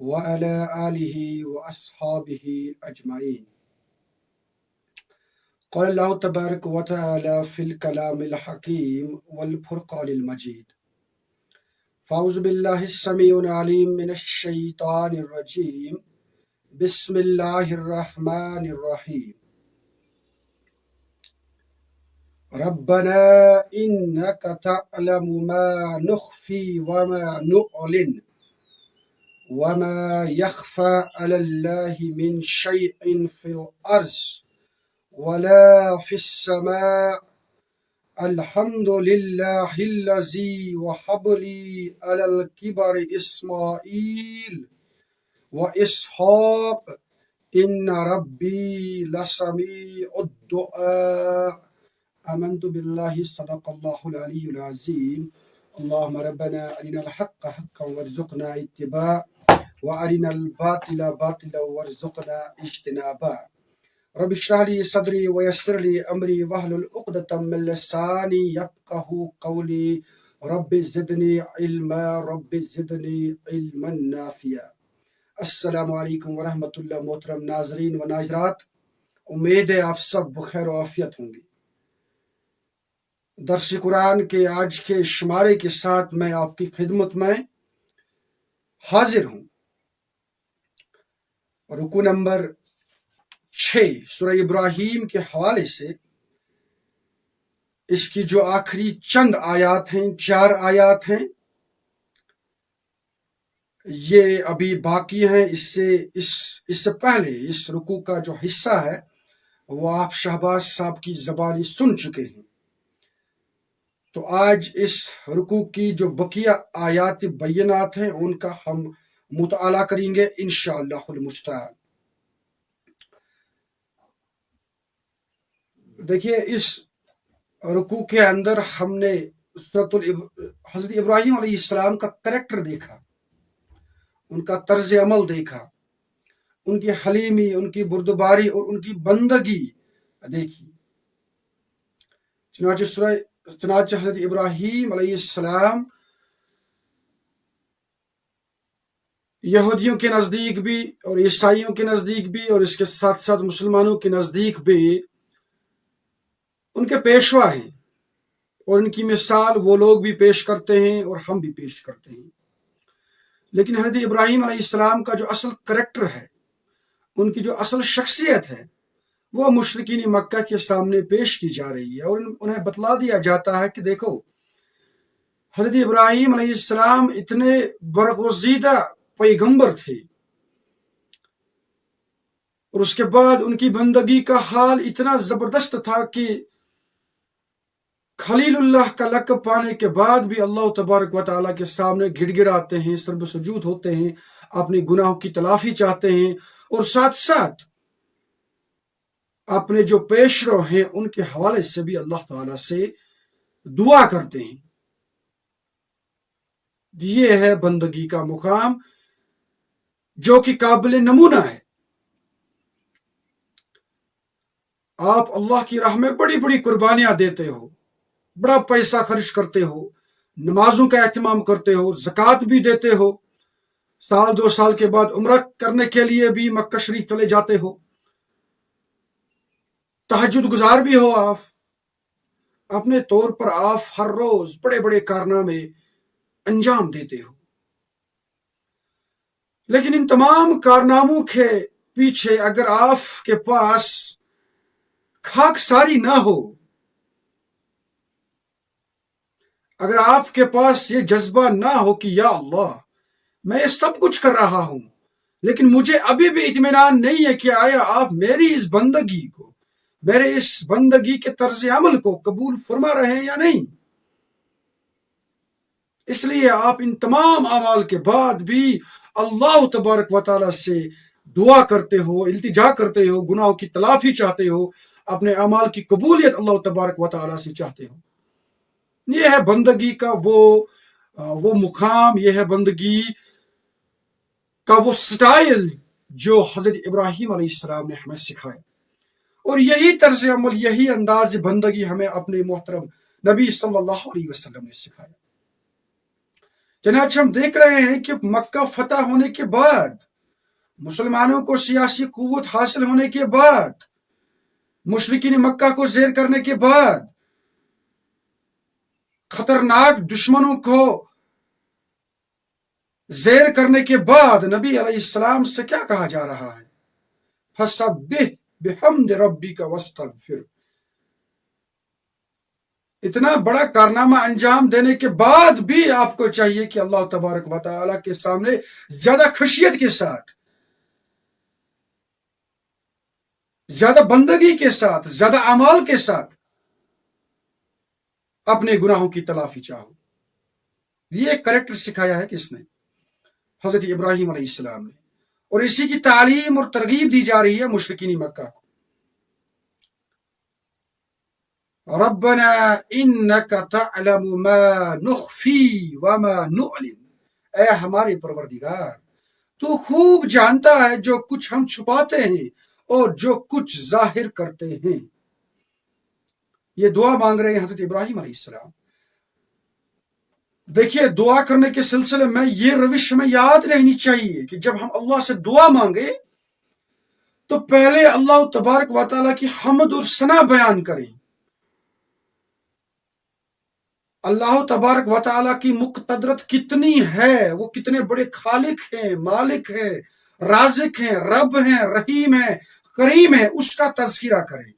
وعلی آلہ واصحابہ اجمعین. قال اللہ تبارک و تعالی فی الکلام الحکیم والفرقان المجید. فاعوذ باللہ السمیع العلیم من الشیطان الرجیم. بسم اللہ الرحمن الرحیم. ربنا انک تعلم ما نخفی وما نعلن وما يخفى على الله من شيء في الأرض ولا في السماء. الحمد لله الذي وهب لي على الكبر إسماعيل وإسحاق إن ربي لسميع الدعاء. آمنت بالله صدق الله العلي العظيم. اللهم ربنا أرنا الحق حقا وارزقنا اتباعه وأرنا الباطل باطلا وارزقنا اجتنابه. رب اشرح لي صدري ويسر لي أمري واحلل عقدة من لساني يفقهوا قولي. رب زدني علما رب زدني علما نافعا. السلام علیکم ورحمۃ اللہ. محترم ناظرین و ناظرات، امید ہے آپ سب بخیر و عافیت ہوں گے. درس قرآن کے آج کے شمارے کے ساتھ میں آپ کی خدمت میں حاضر ہوں. رکوع نمبر 6 سورہ ابراہیم کے حوالے سے اس کی جو آخری چند آیات ہیں، 4 آیات ہیں، یہ ابھی باقی ہیں. اس سے پہلے اس رکوع کا جو حصہ ہے وہ آپ شہباز صاحب کی زبانی سن چکے ہیں. تو آج اس رکوع کی جو بقیہ آیات بینات ہیں ان کا ہم مطالعہ کریں گے انشاءاللہ المستعان. دیکھیے اس رکوع کے اندر ہم نے حضرت ابراہیم علیہ السلام کا کریکٹر دیکھا، ان کا طرز عمل دیکھا، ان کی حلیمی، ان کی بردباری اور ان کی بندگی دیکھی. چنانچہ حضرت ابراہیم علیہ السلام یہودیوں کے نزدیک بھی اور عیسائیوں کے نزدیک بھی اور اس کے ساتھ ساتھ مسلمانوں کے نزدیک بھی ان کے پیشوا ہیں، اور ان کی مثال وہ لوگ بھی پیش کرتے ہیں اور ہم بھی پیش کرتے ہیں. لیکن حضرت ابراہیم علیہ السلام کا جو اصل کریکٹر ہے، ان کی جو اصل شخصیت ہے، وہ مشرکین مکہ کے سامنے پیش کی جا رہی ہے، اور انہیں بتلا دیا جاتا ہے کہ دیکھو حضرت ابراہیم علیہ السلام اتنے برگزیدہ پیغمبر تھے، اور اس کے بعد ان کی بندگی کا حال اتنا زبردست تھا کہ خلیل اللہ کا لقب پانے کے بعد بھی اللہ تبارک و تعالیٰ کے سامنے گڑ گڑاتے ہیں، سرب سجود ہوتے ہیں، اپنے گناہوں کی تلافی چاہتے ہیں، اور ساتھ ساتھ اپنے جو پیشرو ہیں ان کے حوالے سے بھی اللہ تعالیٰ سے دعا کرتے ہیں۔ یہ ہے بندگی کا مقام جو کہ قابل نمونہ ہے۔ آپ اللہ کی راہ میں بڑی بڑی قربانیاں دیتے ہو، بڑا پیسہ خرچ کرتے ہو، نمازوں کا اہتمام کرتے ہو، زکوٰۃ بھی دیتے ہو، سال 2 سال کے بعد عمرہ کرنے کے لیے بھی مکہ شریف چلے جاتے ہو، تہجد گزار بھی ہو، آپ اپنے طور پر آپ ہر روز بڑے بڑے کارنامے انجام دیتے ہو، لیکن ان تمام کارناموں کے پیچھے اگر آپ کے پاس خاک ساری نہ ہو، اگر آپ کے پاس یہ جذبہ نہ ہو کہ یا اللہ میں یہ سب کچھ کر رہا ہوں لیکن مجھے ابھی بھی اطمینان نہیں ہے کہ آیا آپ میری اس بندگی کو، میرے اس بندگی کے طرز عمل کو قبول فرما رہے ہیں یا نہیں، اس لیے آپ ان تمام اعمال کے بعد بھی اللہ تبارک و تعالیٰ سے دعا کرتے ہو، التجا کرتے ہو، گناہوں کی تلافی چاہتے ہو، اپنے اعمال کی قبولیت اللہ تبارک و تعالیٰ سے چاہتے ہو۔ یہ ہے بندگی کا وہ مقام، یہ ہے بندگی کا وہ سٹائل جو حضرت ابراہیم علیہ السلام نے ہمیں سکھایا، اور یہی طرز عمل، یہی انداز بندگی ہمیں اپنے محترم نبی صلی اللہ علیہ وسلم نے سکھایا۔ چنانچہ ہم دیکھ رہے ہیں کہ مکہ فتح ہونے کے بعد، مسلمانوں کو سیاسی قوت حاصل ہونے کے بعد، مشرکین مکہ کو زیر کرنے کے بعد، خطرناک دشمنوں کو زیر کرنے کے بعد نبی علیہ السلام سے کیا کہا جا رہا ہے؟ فَسَبِّحْ بِحَمْدِ رَبِّكَ وَاسْتَغْفِرْ۔ اتنا بڑا کارنامہ انجام دینے کے بعد بھی آپ کو چاہیے کہ اللہ تبارک و تعالیٰ کے سامنے زیادہ خشیت کے ساتھ، زیادہ بندگی کے ساتھ، زیادہ اعمال کے ساتھ اپنے گناہوں کی تلافی چاہو۔ یہ کریکٹر سکھایا ہے کس نے؟ حضرت ابراہیم علیہ السلام نے، اور اسی کی تعلیم اور ترغیب دی جا رہی ہے مشرکین مکہ کو۔ ربنا انک تعلم ما نخفی وما نعلن، اے ہمارے پروردگار تو خوب جانتا ہے جو کچھ ہم چھپاتے ہیں اور جو کچھ ظاہر کرتے ہیں۔ یہ دعا مانگ رہے ہیں حضرت ابراہیم علیہ السلام۔ دیکھیے، دعا کرنے کے سلسلے میں یہ روش ہمیں یاد رہنی چاہیے کہ جب ہم اللہ سے دعا مانگے تو پہلے اللہ تبارک و تعالیٰ کی حمد اور ثنا بیان کریں، اللہ تبارک و تعالیٰ کی مقتدرت کتنی ہے، وہ کتنے بڑے خالق ہیں، مالک ہیں، رازق ہیں، رب ہیں، رحیم ہیں، کریم ہیں، اس کا تذکرہ کریں،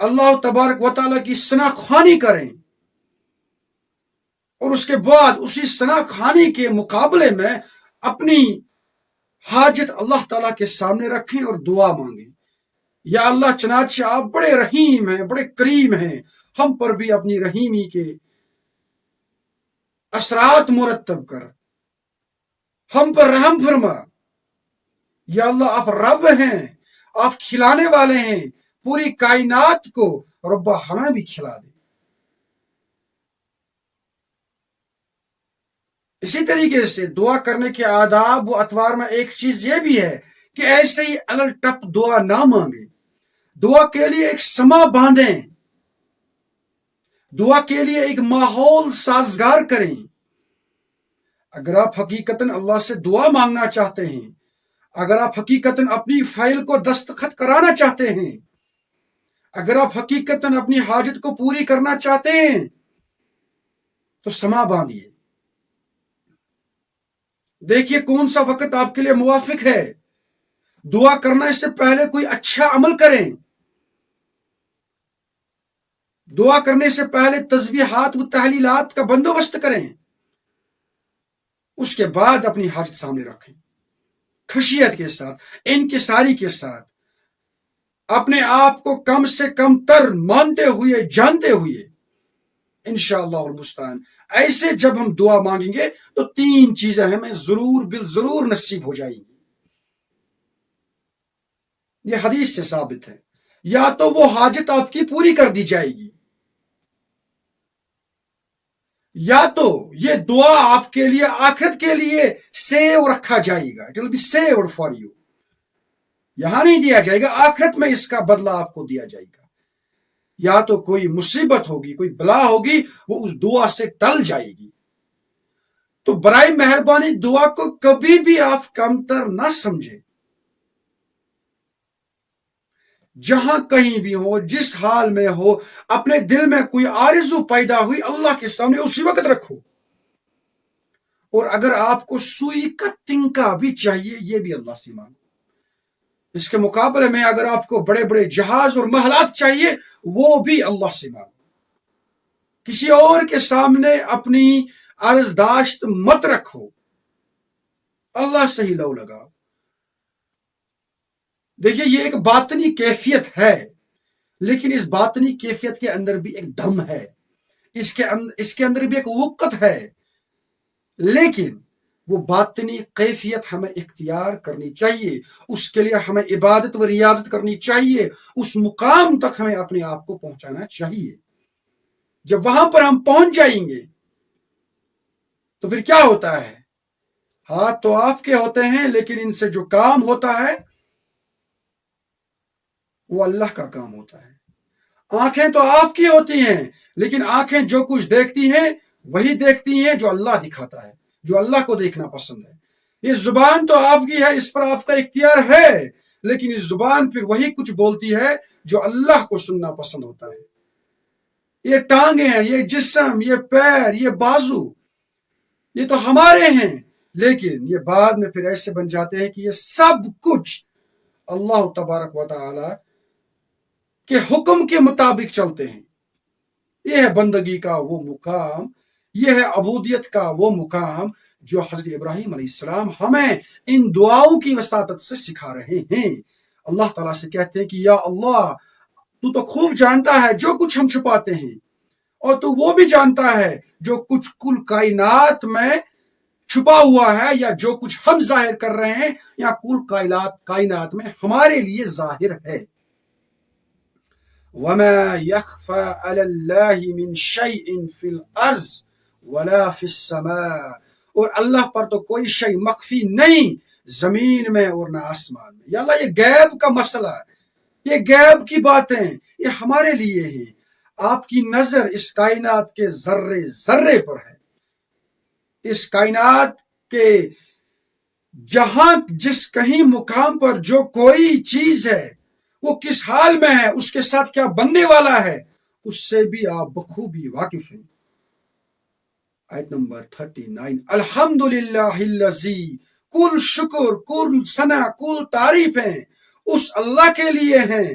اللہ تبارک و تعالیٰ کی ثنا خوانی کریں، اور اس کے بعد اسی ثنا خوانی کے مقابلے میں اپنی حاجت اللہ تعالیٰ کے سامنے رکھیں اور دعا مانگیں۔ یا اللہ، چنانچہ آپ بڑے رحیم ہیں، بڑے کریم ہیں، ہم پر بھی اپنی رحیمی کے اثرات مرتب کر، ہم پر رحم فرما۔ یا اللہ، آپ رب ہیں، آپ کھلانے والے ہیں، پوری کائنات کو ربا ہمیں بھی کھلا دے۔ اسی طریقے سے دعا کرنے کے آداب و اطوار میں ایک چیز یہ بھی ہے کہ ایسے ہی الل ٹپ دعا نہ مانگیں، دعا کے لیے ایک سما باندھیں، دعا کے لیے ایک ماحول سازگار کریں۔ اگر آپ حقیقتاً اللہ سے دعا مانگنا چاہتے ہیں، اگر آپ حقیقتاً اپنی فائل کو دستخط کرانا چاہتے ہیں، اگر آپ حقیقتاً اپنی حاجت کو پوری کرنا چاہتے ہیں تو سما باندھیے، دیکھیے کون سا وقت آپ کے لیے موافق ہے. دعا کرنے سے پہلے کوئی اچھا عمل کریں. دعا کرنے سے پہلے تسبیحات و تحلیلات کا بندوبست کریں. اس کے بعد اپنی حاجت سامنے رکھیں، خشیت کے ساتھ، انکساری کے ساتھ، اپنے آپ کو کم سے کم تر مانتے ہوئے، جانتے ہوئے. انشاءاللہ المستعان ایسے جب ہم دعا مانگیں گے تو 3 چیزیں ہمیں ضرور نصیب ہو جائیں گی. یہ حدیث سے ثابت ہے. یا تو وہ حاجت آپ کی پوری کر دی جائے گی، یا تو یہ دعا آپ کے لیے آخرت کے لیے سیو رکھا جائے گا. It will be saved for you. یہاں نہیں دیا جائے گا، آخرت میں اس کا بدلہ آپ کو دیا جائے گا. یا تو کوئی مصیبت ہوگی، کوئی بلا ہوگی، وہ اس دعا سے ٹل جائے گی. تو برائے مہربانی دعا کو کبھی بھی آپ کمتر نہ سمجھیں. جہاں کہیں بھی ہو، جس حال میں ہو، اپنے دل میں کوئی آرزو پیدا ہوئی، اللہ کے سامنے اسی وقت رکھو. اور اگر آپ کو سوئی کا تنکا بھی چاہیے، یہ بھی اللہ سے مانگو. اس کے مقابلے میں اگر آپ کو بڑے بڑے جہاز اور محلات چاہیے، وہ بھی اللہ سے مانگو. کسی اور کے سامنے اپنی عرضداشت مت رکھو، اللہ سے ہی لو لگاؤ. دیکھیے یہ ایک باطنی کیفیت ہے، لیکن اس باطنی کیفیت کے اندر بھی ایک دم ہے، اس کے اندر بھی ایک وقت ہے. لیکن وہ باطنی کیفیت ہمیں اختیار کرنی چاہیے. اس کے لیے ہمیں عبادت و ریاضت کرنی چاہیے. اس مقام تک ہمیں اپنے آپ کو پہنچانا چاہیے. جب وہاں پر ہم پہنچ جائیں گے تو پھر کیا ہوتا ہے؟ ہاتھ تو آپ کے ہوتے ہیں، لیکن ان سے جو کام ہوتا ہے وہ اللہ کا کام ہوتا ہے. آنکھیں تو آپ کی ہوتی ہیں، لیکن آنکھیں جو کچھ دیکھتی ہیں وہی دیکھتی ہیں جو اللہ دکھاتا ہے، جو اللہ کو دیکھنا پسند ہے. یہ زبان تو آپ کی ہے، اس پر آپ کا اختیار ہے، لیکن یہ زبان پھر وہی کچھ بولتی ہے جو اللہ کو سننا پسند ہوتا ہے. یہ ٹانگیں ہیں، یہ جسم، یہ پیر، یہ بازو، یہ تو ہمارے ہیں، لیکن یہ بعد میں پھر ایسے بن جاتے ہیں کہ یہ سب کچھ اللہ تبارک و تعالی کے حکم کے مطابق چلتے ہیں. یہ ہے بندگی کا وہ مقام، یہ ہے عبودیت کا وہ مقام جو حضرت ابراہیم علیہ السلام ہمیں ان دعاؤں کی وساطت سے سکھا رہے ہیں. اللہ تعالیٰ سے کہتے ہیں کہ یا اللہ، تو خوب جانتا ہے جو کچھ ہم چھپاتے ہیں، اور تو وہ بھی جانتا ہے جو کچھ کل کائنات میں چھپا ہوا ہے، یا جو کچھ ہم ظاہر کر رہے ہیں، یا کل کائنات میں ہمارے لیے ظاہر ہے. وَمَا يَخْفَى عَلَى اللَّهِ مِنْ شَيْءٍ فِي الْأَرْضِ وَلَا فِي السَّمَاءِ. اور اللہ پر تو کوئی شے مخفی نہیں، زمین میں اور نہ آسمان میں. یا اللہ، یہ غیب کا مسئلہ ہے، یہ غیب کی باتیں یہ ہمارے لیے ہیں. آپ کی نظر اس کائنات کے ذرے ذرے پر ہے. اس کائنات کے جہاں جس کہیں مقام پر جو کوئی چیز ہے وہ کس حال میں ہے، اس کے ساتھ کیا بننے والا ہے، اس سے بھی آپ بخوبی واقف ہیں. آیت نمبر 39. الحمدللہ الذی، کل شکر، کل ثنا، کل تعریفیں اس اللہ کے لیے ہیں.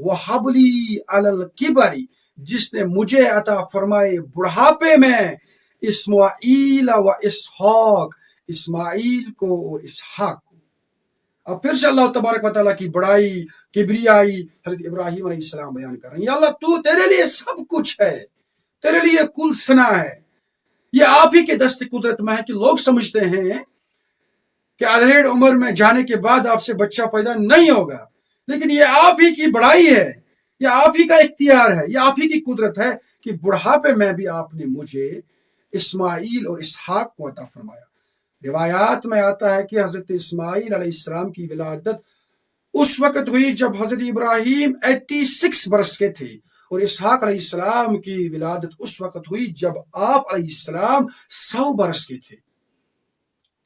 وَحَبْ لِي عَلَى الْكِبَرِ، جس نے مجھے عطا فرمائے بڑھاپے میں اسماعیل و اسحاق، اسماعیل کو اور اسحاق کو. اب پھر سے اللہ تبارک و تعالیٰ کی بڑائی، کبریائی حضرت ابراہیم علیہ السلام بیان کر رہے ہیں. یا اللہ، تو تیرے لیے سب کچھ ہے، تیرے لیے کل ثنا ہے. یہ آپ ہی کے دست قدرت میں ہے کہ لوگ سمجھتے ہیں کہ ادھیڑ عمر میں جانے کے بعد آپ سے بچہ پیدا نہیں ہوگا، لیکن یہ آپ ہی کی بڑائی ہے، یہ آپ ہی کا اختیار ہے، یہ آپ ہی کی قدرت ہے کہ بڑھاپے میں بھی آپ نے مجھے اسماعیل اور اسحاق کو عطا فرمایا. روایات میں آتا ہے کہ حضرت اسماعیل علیہ السلام کی ولادت اس وقت ہوئی جب حضرت ابراہیم 86 برس کے تھے، اور اسحاق علیہ السلام کی ولادت اس وقت ہوئی جب آپ علیہ السلام 100 برس کے تھے.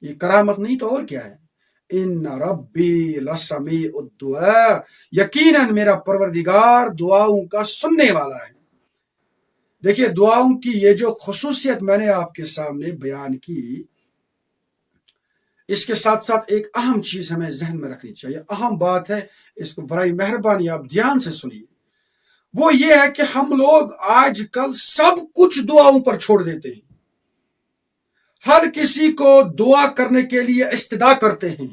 یہ کرامت نہیں تو اور کیا ہے. ان ربی لسمیع الدعاء، یقیناً میرا پروردگار دعاؤں کا سننے والا ہے. دیکھیے دعاؤں کی یہ جو خصوصیت میں نے آپ کے سامنے بیان کی، اس کے ساتھ ساتھ ایک اہم چیز ہمیں ذہن میں رکھنی چاہیے، اہم بات ہے، اس کو برائے مہربانی آپ دھیان سے سنیے. وہ یہ ہے کہ ہم لوگ آج کل سب کچھ دعاؤں پر چھوڑ دیتے ہیں. ہر کسی کو دعا کرنے کے لیے استدعا کرتے ہیں.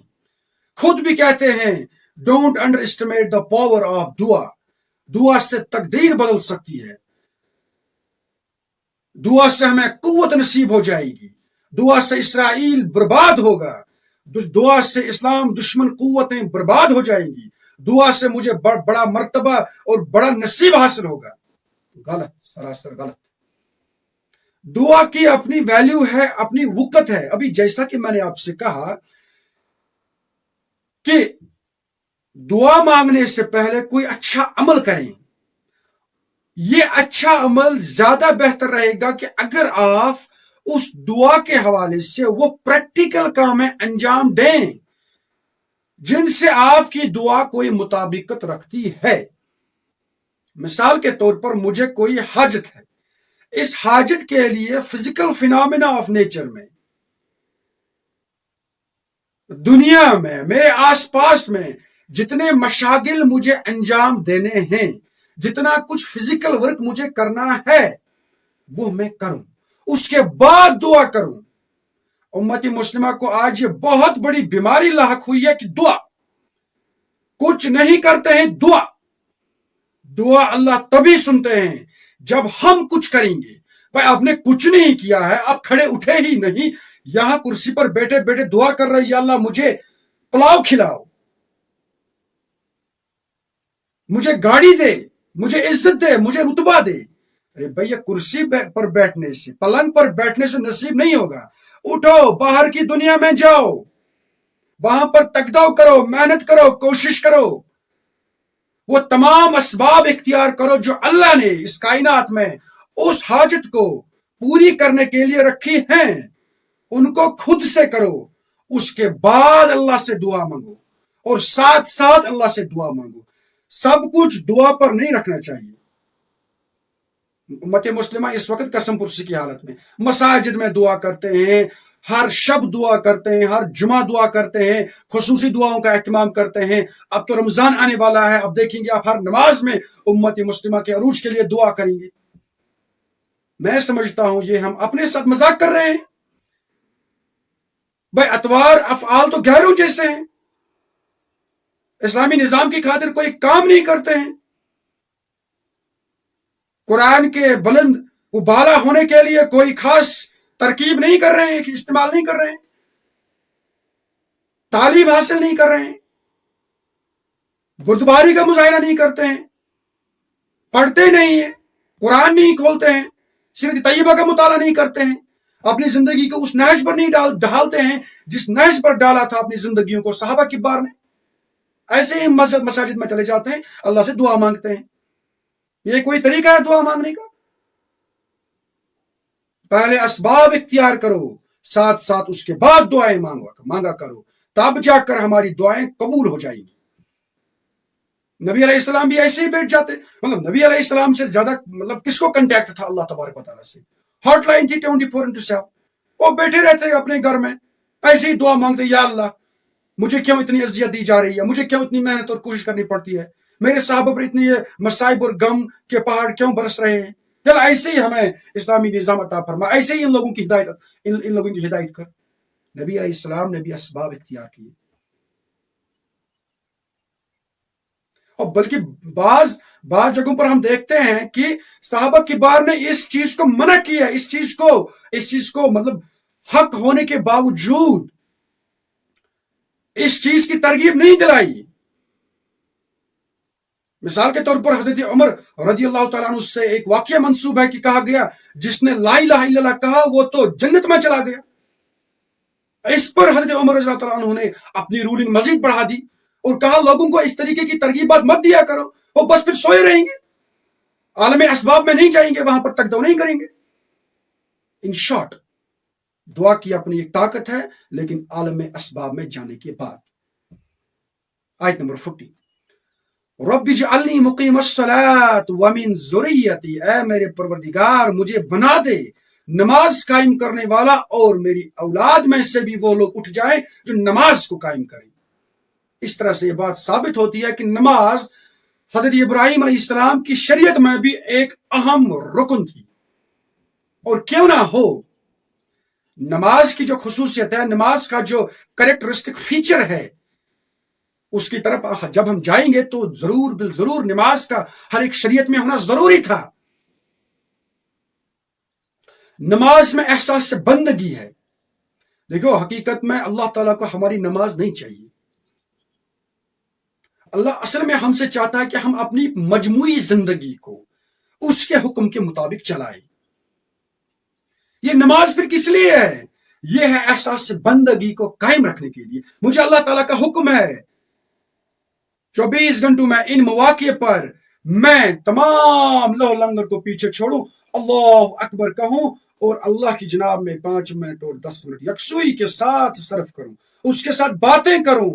خود بھی کہتے ہیں don't under estimate the power of دعا. دعا سے تقدیر بدل سکتی ہے. دعا سے ہمیں قوت نصیب ہو جائے گی. دعا سے اسرائیل برباد ہوگا. دعا سے اسلام دشمن قوتیں برباد ہو جائیں گی. دعا سے مجھے بڑا مرتبہ اور بڑا نصیب حاصل ہوگا. غلط، سراسر غلط. دعا کی اپنی ویلیو ہے، اپنی وقت ہے. ابھی جیسا کہ میں نے آپ سے کہا کہ دعا مانگنے سے پہلے کوئی اچھا عمل کریں. یہ اچھا عمل زیادہ بہتر رہے گا کہ اگر آپ اس دعا کے حوالے سے وہ پریکٹیکل کامیں انجام دیں جن سے آپ کی دعا کوئی مطابقت رکھتی ہے. مثال کے طور پر مجھے کوئی حاجت ہے. اس حاجت کے لیے فزیکل فینومینا آف نیچر میں، دنیا میں، میرے آس پاس میں جتنے مشاغل مجھے انجام دینے ہیں، جتنا کچھ فزیکل ورک مجھے کرنا ہے وہ میں کروں، اس کے بعد دعا کروں. امت مسلمہ کو آج یہ بہت بڑی بیماری لاحق ہوئی ہے کہ دعا کچھ نہیں کرتے ہیں. دعا اللہ تبھی سنتے ہیں جب ہم کچھ کریں گے. بھائی آپ نے کچھ نہیں کیا ہے، آپ کھڑے اٹھے ہی نہیں، یہاں کرسی پر بیٹھے بیٹھے دعا کر رہے، یا اللہ مجھے پلاؤ کھلاؤ، مجھے گاڑی دے، مجھے عزت دے، مجھے رتبہ دے. ارے بھیا کرسی پر بیٹھنے سے، پلنگ پر بیٹھنے سے نصیب نہیں ہوگا. اٹھو، باہر کی دنیا میں جاؤ، وہاں پر تقدو کرو، محنت کرو، کوشش کرو، وہ تمام اسباب اختیار کرو جو اللہ نے اس کائنات میں اس حاجت کو پوری کرنے کے لیے رکھی ہیں. ان کو خود سے کرو، اس کے بعد اللہ سے دعا مانگو، اور ساتھ ساتھ اللہ سے دعا مانگو. سب کچھ دعا پر نہیں رکھنا چاہیے. امت مسلمہ اس وقت قسم پرسی کی حالت میں مساجد میں دعا کرتے ہیں، ہر شب دعا کرتے ہیں، ہر جمعہ دعا کرتے ہیں، خصوصی دعاؤں کا اہتمام کرتے ہیں. اب تو رمضان آنے والا ہے، اب دیکھیں گے آپ ہر نماز میں امت مسلمہ کے عروج کے لیے دعا کریں گے. میں سمجھتا ہوں یہ ہم اپنے ساتھ مذاق کر رہے ہیں. بھائی اتوار افعال تو گہروں جیسے ہیں، اسلامی نظام کی خاطر کوئی کام نہیں کرتے ہیں. قرآن کے بلند و بالا ہونے کے لیے کوئی خاص ترکیب نہیں کر رہے ہیں، استعمال نہیں کر رہے ہیں، تعلیم حاصل نہیں کر رہے ہیں، بردباری کا مظاہرہ نہیں کرتے ہیں، پڑھتے نہیں ہیں، قرآن نہیں کھولتے ہیں، سیرت طیبہ کا مطالعہ نہیں کرتے ہیں، اپنی زندگی کو اس نہج پر نہیں ڈھالتے ہیں جس نہج پر ڈالا تھا اپنی زندگیوں کو صحابہ کبار نے. ایسے ہی مساجد میں چلے جاتے ہیں، اللہ سے دعا مانگتے ہیں. یہ کوئی طریقہ ہے دعا مانگنے کا؟ پہلے اسباب اختیار کرو، ساتھ ساتھ اس کے بعد دعائیں مانگا کرو، تب جا کر ہماری دعائیں قبول ہو جائیں گی. نبی علیہ السلام بھی ایسے ہی بیٹھ جاتے، نبی علیہ السلام سے زیادہ کس کو کنٹیکٹ تھا اللہ تبارک و تعالیٰ سے؟ ہاٹ لائن تھی 24/7. وہ بیٹھے رہتے اپنے گھر میں ایسے ہی دعا مانگتے، یا اللہ مجھے کیوں اتنی اذیت دی جا رہی ہے، مجھے کیوں اتنی محنت اور کوشش کرنی پڑتی ہے، میرے صحابہ پر اتنے مصائب اور غم کے پہاڑ کیوں برس رہے ہیں. چل ایسے ہی ہمیں اسلامی نظام عطا فرما، ایسے ہی ان لوگوں کی ہدایت کر. نبی علیہ السلام نے بھی اسباب اختیار کیے، اور بلکہ بعض جگہوں پر ہم دیکھتے ہیں کہ صحابہ کبار نے اس چیز کو منع کیا، اس چیز کو حق ہونے کے باوجود اس چیز کی ترغیب نہیں دلائی. مثال کے طور پر حضرت عمر رضی اللہ تعالیٰ عنہ سے ایک واقعہ منسوب ہے کہ کہا گیا جس نے لا الہ الا اللہ کہا وہ تو جنت میں چلا گیا. اس پر حضرت عمر رضی اللہ تعالیٰ عنہ نے اپنی رولنگ مزید بڑھا دی اور کہا لوگوں کو اس طریقے کی ترغیبات مت دیا کرو، وہ بس پھر سوئے رہیں گے، عالم اسباب میں نہیں جائیں گے، وہاں پر تقدو نہیں کریں گے. ان شارٹ دعا کی اپنی ایک طاقت ہے، لیکن عالم اسباب میں جانے کے بعد. آیت نمبر 40، رب اجعلنی مقیم الصلاۃ ومن ذریتی، اے میرے پروردگار مجھے بنا دے نماز قائم کرنے والا اور میری اولاد میں سے بھی وہ لوگ اٹھ جائیں جو نماز کو قائم کریں۔ اس طرح سے یہ بات ثابت ہوتی ہے کہ نماز حضرت ابراہیم علیہ السلام کی شریعت میں بھی ایک اہم رکن تھی، اور کیوں نہ ہو، نماز کی جو خصوصیت ہے، نماز کا جو کریکٹرسٹک فیچر ہے، اس کی طرف جب ہم جائیں گے تو ضرور بالضرور نماز کا ہر ایک شریعت میں ہونا ضروری تھا۔ نماز میں احساس سے بندگی ہے۔ دیکھو، حقیقت میں اللہ تعالیٰ کو ہماری نماز نہیں چاہیے۔ اللہ اصل میں ہم سے چاہتا ہے کہ ہم اپنی مجموعی زندگی کو اس کے حکم کے مطابق چلائیں۔ یہ نماز پھر کس لیے ہے؟ یہ ہے احساس سے بندگی کو قائم رکھنے کے لیے۔ مجھے اللہ تعالیٰ کا حکم ہے 24 گھنٹوں میں ان مواقع پر میں تمام لوہ لنگر کو پیچھے چھوڑوں، اللہ اکبر کہوں، اور اللہ کی جناب میں 5 منٹ اور 10 منٹ یکسوئی کے ساتھ صرف کروں، اس کے ساتھ باتیں کروں،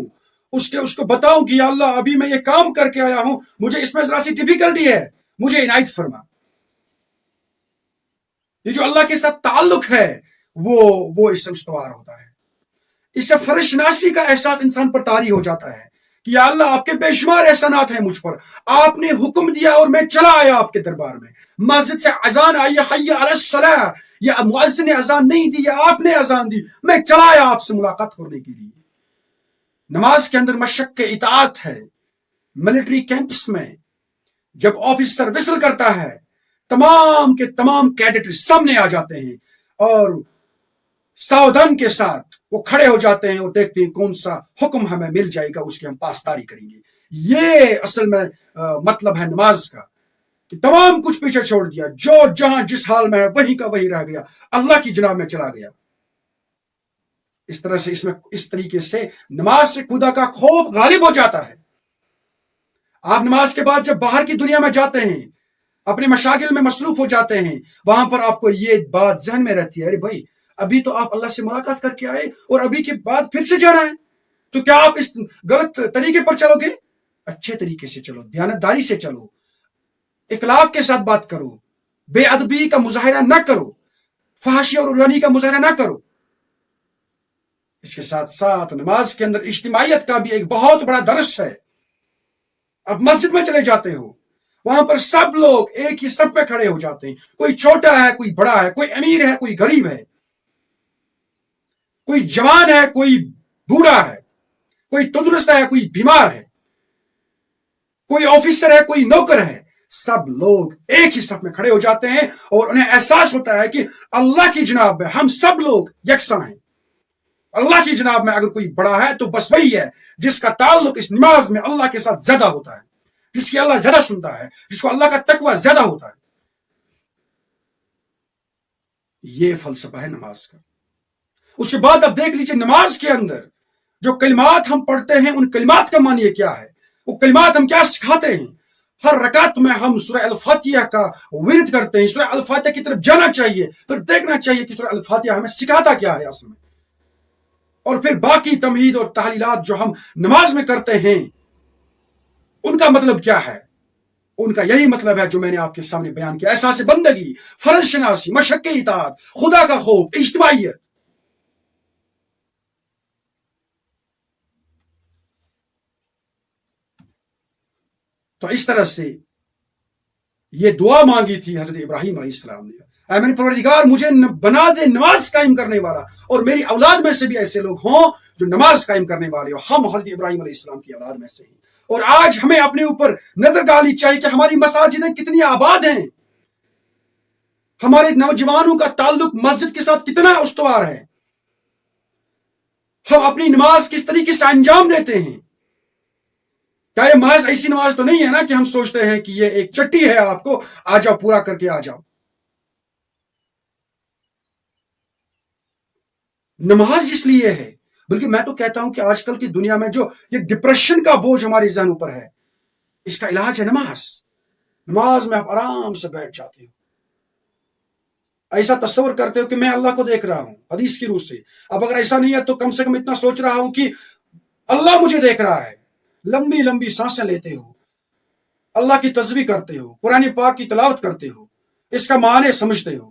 اس کو بتاؤں کہ یا اللہ ابھی میں یہ کام کر کے آیا ہوں، مجھے اس میں ذرا سی ڈیفیکلٹی ہے، مجھے عنایت فرما۔ یہ جو اللہ کے ساتھ تعلق ہے وہ اس سے استوار ہوتا ہے۔ اس سے فرض شناسی کا احساس انسان پر طاری ہو جاتا ہے کہ یا اللہ آپ کے بے شمار احسانات ہیں مجھ پر، آپ نے حکم دیا اور میں چلا آیا آپ کے دربار میں۔ مسجد سے اذان آئی حی علی الصلاۃ، یا مؤذن نے اذان نہیں دی یا آپ نے اذان دی، میں چلا آیا آپ سے ملاقات کرنے کے لیے۔ نماز کے اندر مشق اطاعت ہے۔ ملٹری کیمپس میں جب آفیسر وسل کرتا ہے، تمام کے تمام کیڈٹ سامنے آ جاتے ہیں اور ساودھان کے ساتھ وہ کھڑے ہو جاتے ہیں اور دیکھتے ہیں کون سا حکم ہمیں مل جائے گا، اس کی ہم پاسداری کریں گے۔ یہ اصل میں مطلب ہے نماز کا، کہ تمام کچھ پیچھے چھوڑ دیا، جو جہاں جس حال میں ہے وہی کا وہی رہ گیا، اللہ کی جناب میں چلا گیا۔ اس طرح سے اس طریقے سے نماز سے خدا کا خوف غالب ہو جاتا ہے۔ آپ نماز کے بعد جب باہر کی دنیا میں جاتے ہیں، اپنے مشاغل میں مصروف ہو جاتے ہیں، وہاں پر آپ کو یہ بات ذہن میں رہتی ہے، ارے بھائی ابھی تو آپ اللہ سے ملاقات کر کے آئے اور ابھی کے بعد پھر سے جانا ہے، تو کیا آپ اس غلط طریقے پر چلو گے؟ اچھے طریقے سے چلو، دیانتداری سے چلو، اخلاق کے ساتھ بات کرو، بے ادبی کا مظاہرہ نہ کرو، فحاشی اور عریانی کا مظاہرہ نہ کرو۔ اس کے ساتھ ساتھ نماز کے اندر اجتماعیت کا بھی ایک بہت بڑا درس ہے۔ اب مسجد میں چلے جاتے ہو، وہاں پر سب لوگ ایک ہی صف پہ کھڑے ہو جاتے ہیں، کوئی چھوٹا ہے، کوئی بڑا ہے، کوئی امیر ہے، کوئی غریب ہے، کوئی جوان ہے، کوئی بوڑھا ہے، کوئی تندرست ہے، کوئی بیمار ہے، کوئی آفیسر ہے، کوئی نوکر ہے، سب لوگ ایک ہی صف میں کھڑے ہو جاتے ہیں اور انہیں احساس ہوتا ہے کہ اللہ کی جناب میں ہم سب لوگ یکساں ہیں۔ اللہ کی جناب میں اگر کوئی بڑا ہے تو بس وہی ہے جس کا تعلق اس نماز میں اللہ کے ساتھ زیادہ ہوتا ہے، جس کی اللہ زیادہ سنتا ہے، جس کو اللہ کا تقوی زیادہ ہوتا ہے۔ یہ فلسفہ ہے نماز کا۔ اس کے بعد اب دیکھ لیجئے نماز کے اندر جو کلمات ہم پڑھتے ہیں، ان کلمات کا معنی کیا ہے، وہ کلمات ہم کیا سکھاتے ہیں۔ ہر رکعت میں ہم سورہ الفاتحہ کا ورد کرتے ہیں، سورہ الفاتحہ کی طرف جانا چاہیے، پھر دیکھنا چاہیے کہ سورہ الفاتحہ ہمیں سکھاتا کیا ہے اصل میں، اور پھر باقی تمہید اور تحلیلات جو ہم نماز میں کرتے ہیں ان کا مطلب کیا ہے۔ ان کا یہی مطلب ہے جو میں نے آپ کے سامنے بیان کیا، احساس بندگی، فرض شناسی، مشق اطاعت، خدا کا خوف، اجتماعیت۔ تو اس طرح سے یہ دعا مانگی تھی حضرت ابراہیم علیہ السلام نے، اے میرے پروردگار مجھے بنا دے نماز قائم کرنے والا، اور میری اولاد میں سے بھی ایسے لوگ ہوں جو نماز قائم کرنے والے ہوں۔ ہم حضرت ابراہیم علیہ السلام کی اولاد میں سے ہیں، اور آج ہمیں اپنے اوپر نظر ڈالنی چاہیے کہ ہماری مساجدیں کتنی آباد ہیں، ہمارے نوجوانوں کا تعلق مسجد کے ساتھ کتنا استوار ہے، ہم اپنی نماز کس طریقے سے انجام دیتے ہیں۔ کیا یہ محض ایسی نماز تو نہیں ہے نا کہ ہم سوچتے ہیں کہ یہ ایک چٹی ہے، آپ کو آ جاؤ پورا کر کے آ جاؤ۔ نماز اس لیے ہے، بلکہ میں تو کہتا ہوں کہ آج کل کی دنیا میں جو یہ ڈپریشن کا بوجھ ہمارے ذہنوں پر ہے، اس کا علاج ہے نماز۔ نماز میں آپ آرام سے بیٹھ جاتے ہو، ایسا تصور کرتے ہو کہ میں اللہ کو دیکھ رہا ہوں حدیث کی روح سے۔ اب اگر ایسا نہیں ہے تو کم سے کم اتنا سوچ رہا ہوں کہ اللہ مجھے دیکھ رہا ہے۔ لمبی لمبی سانسیں لیتے ہو، اللہ کی تسبیح کرتے ہو، قرآن پاک کی تلاوت کرتے ہو، اس کا معنی سمجھتے ہو،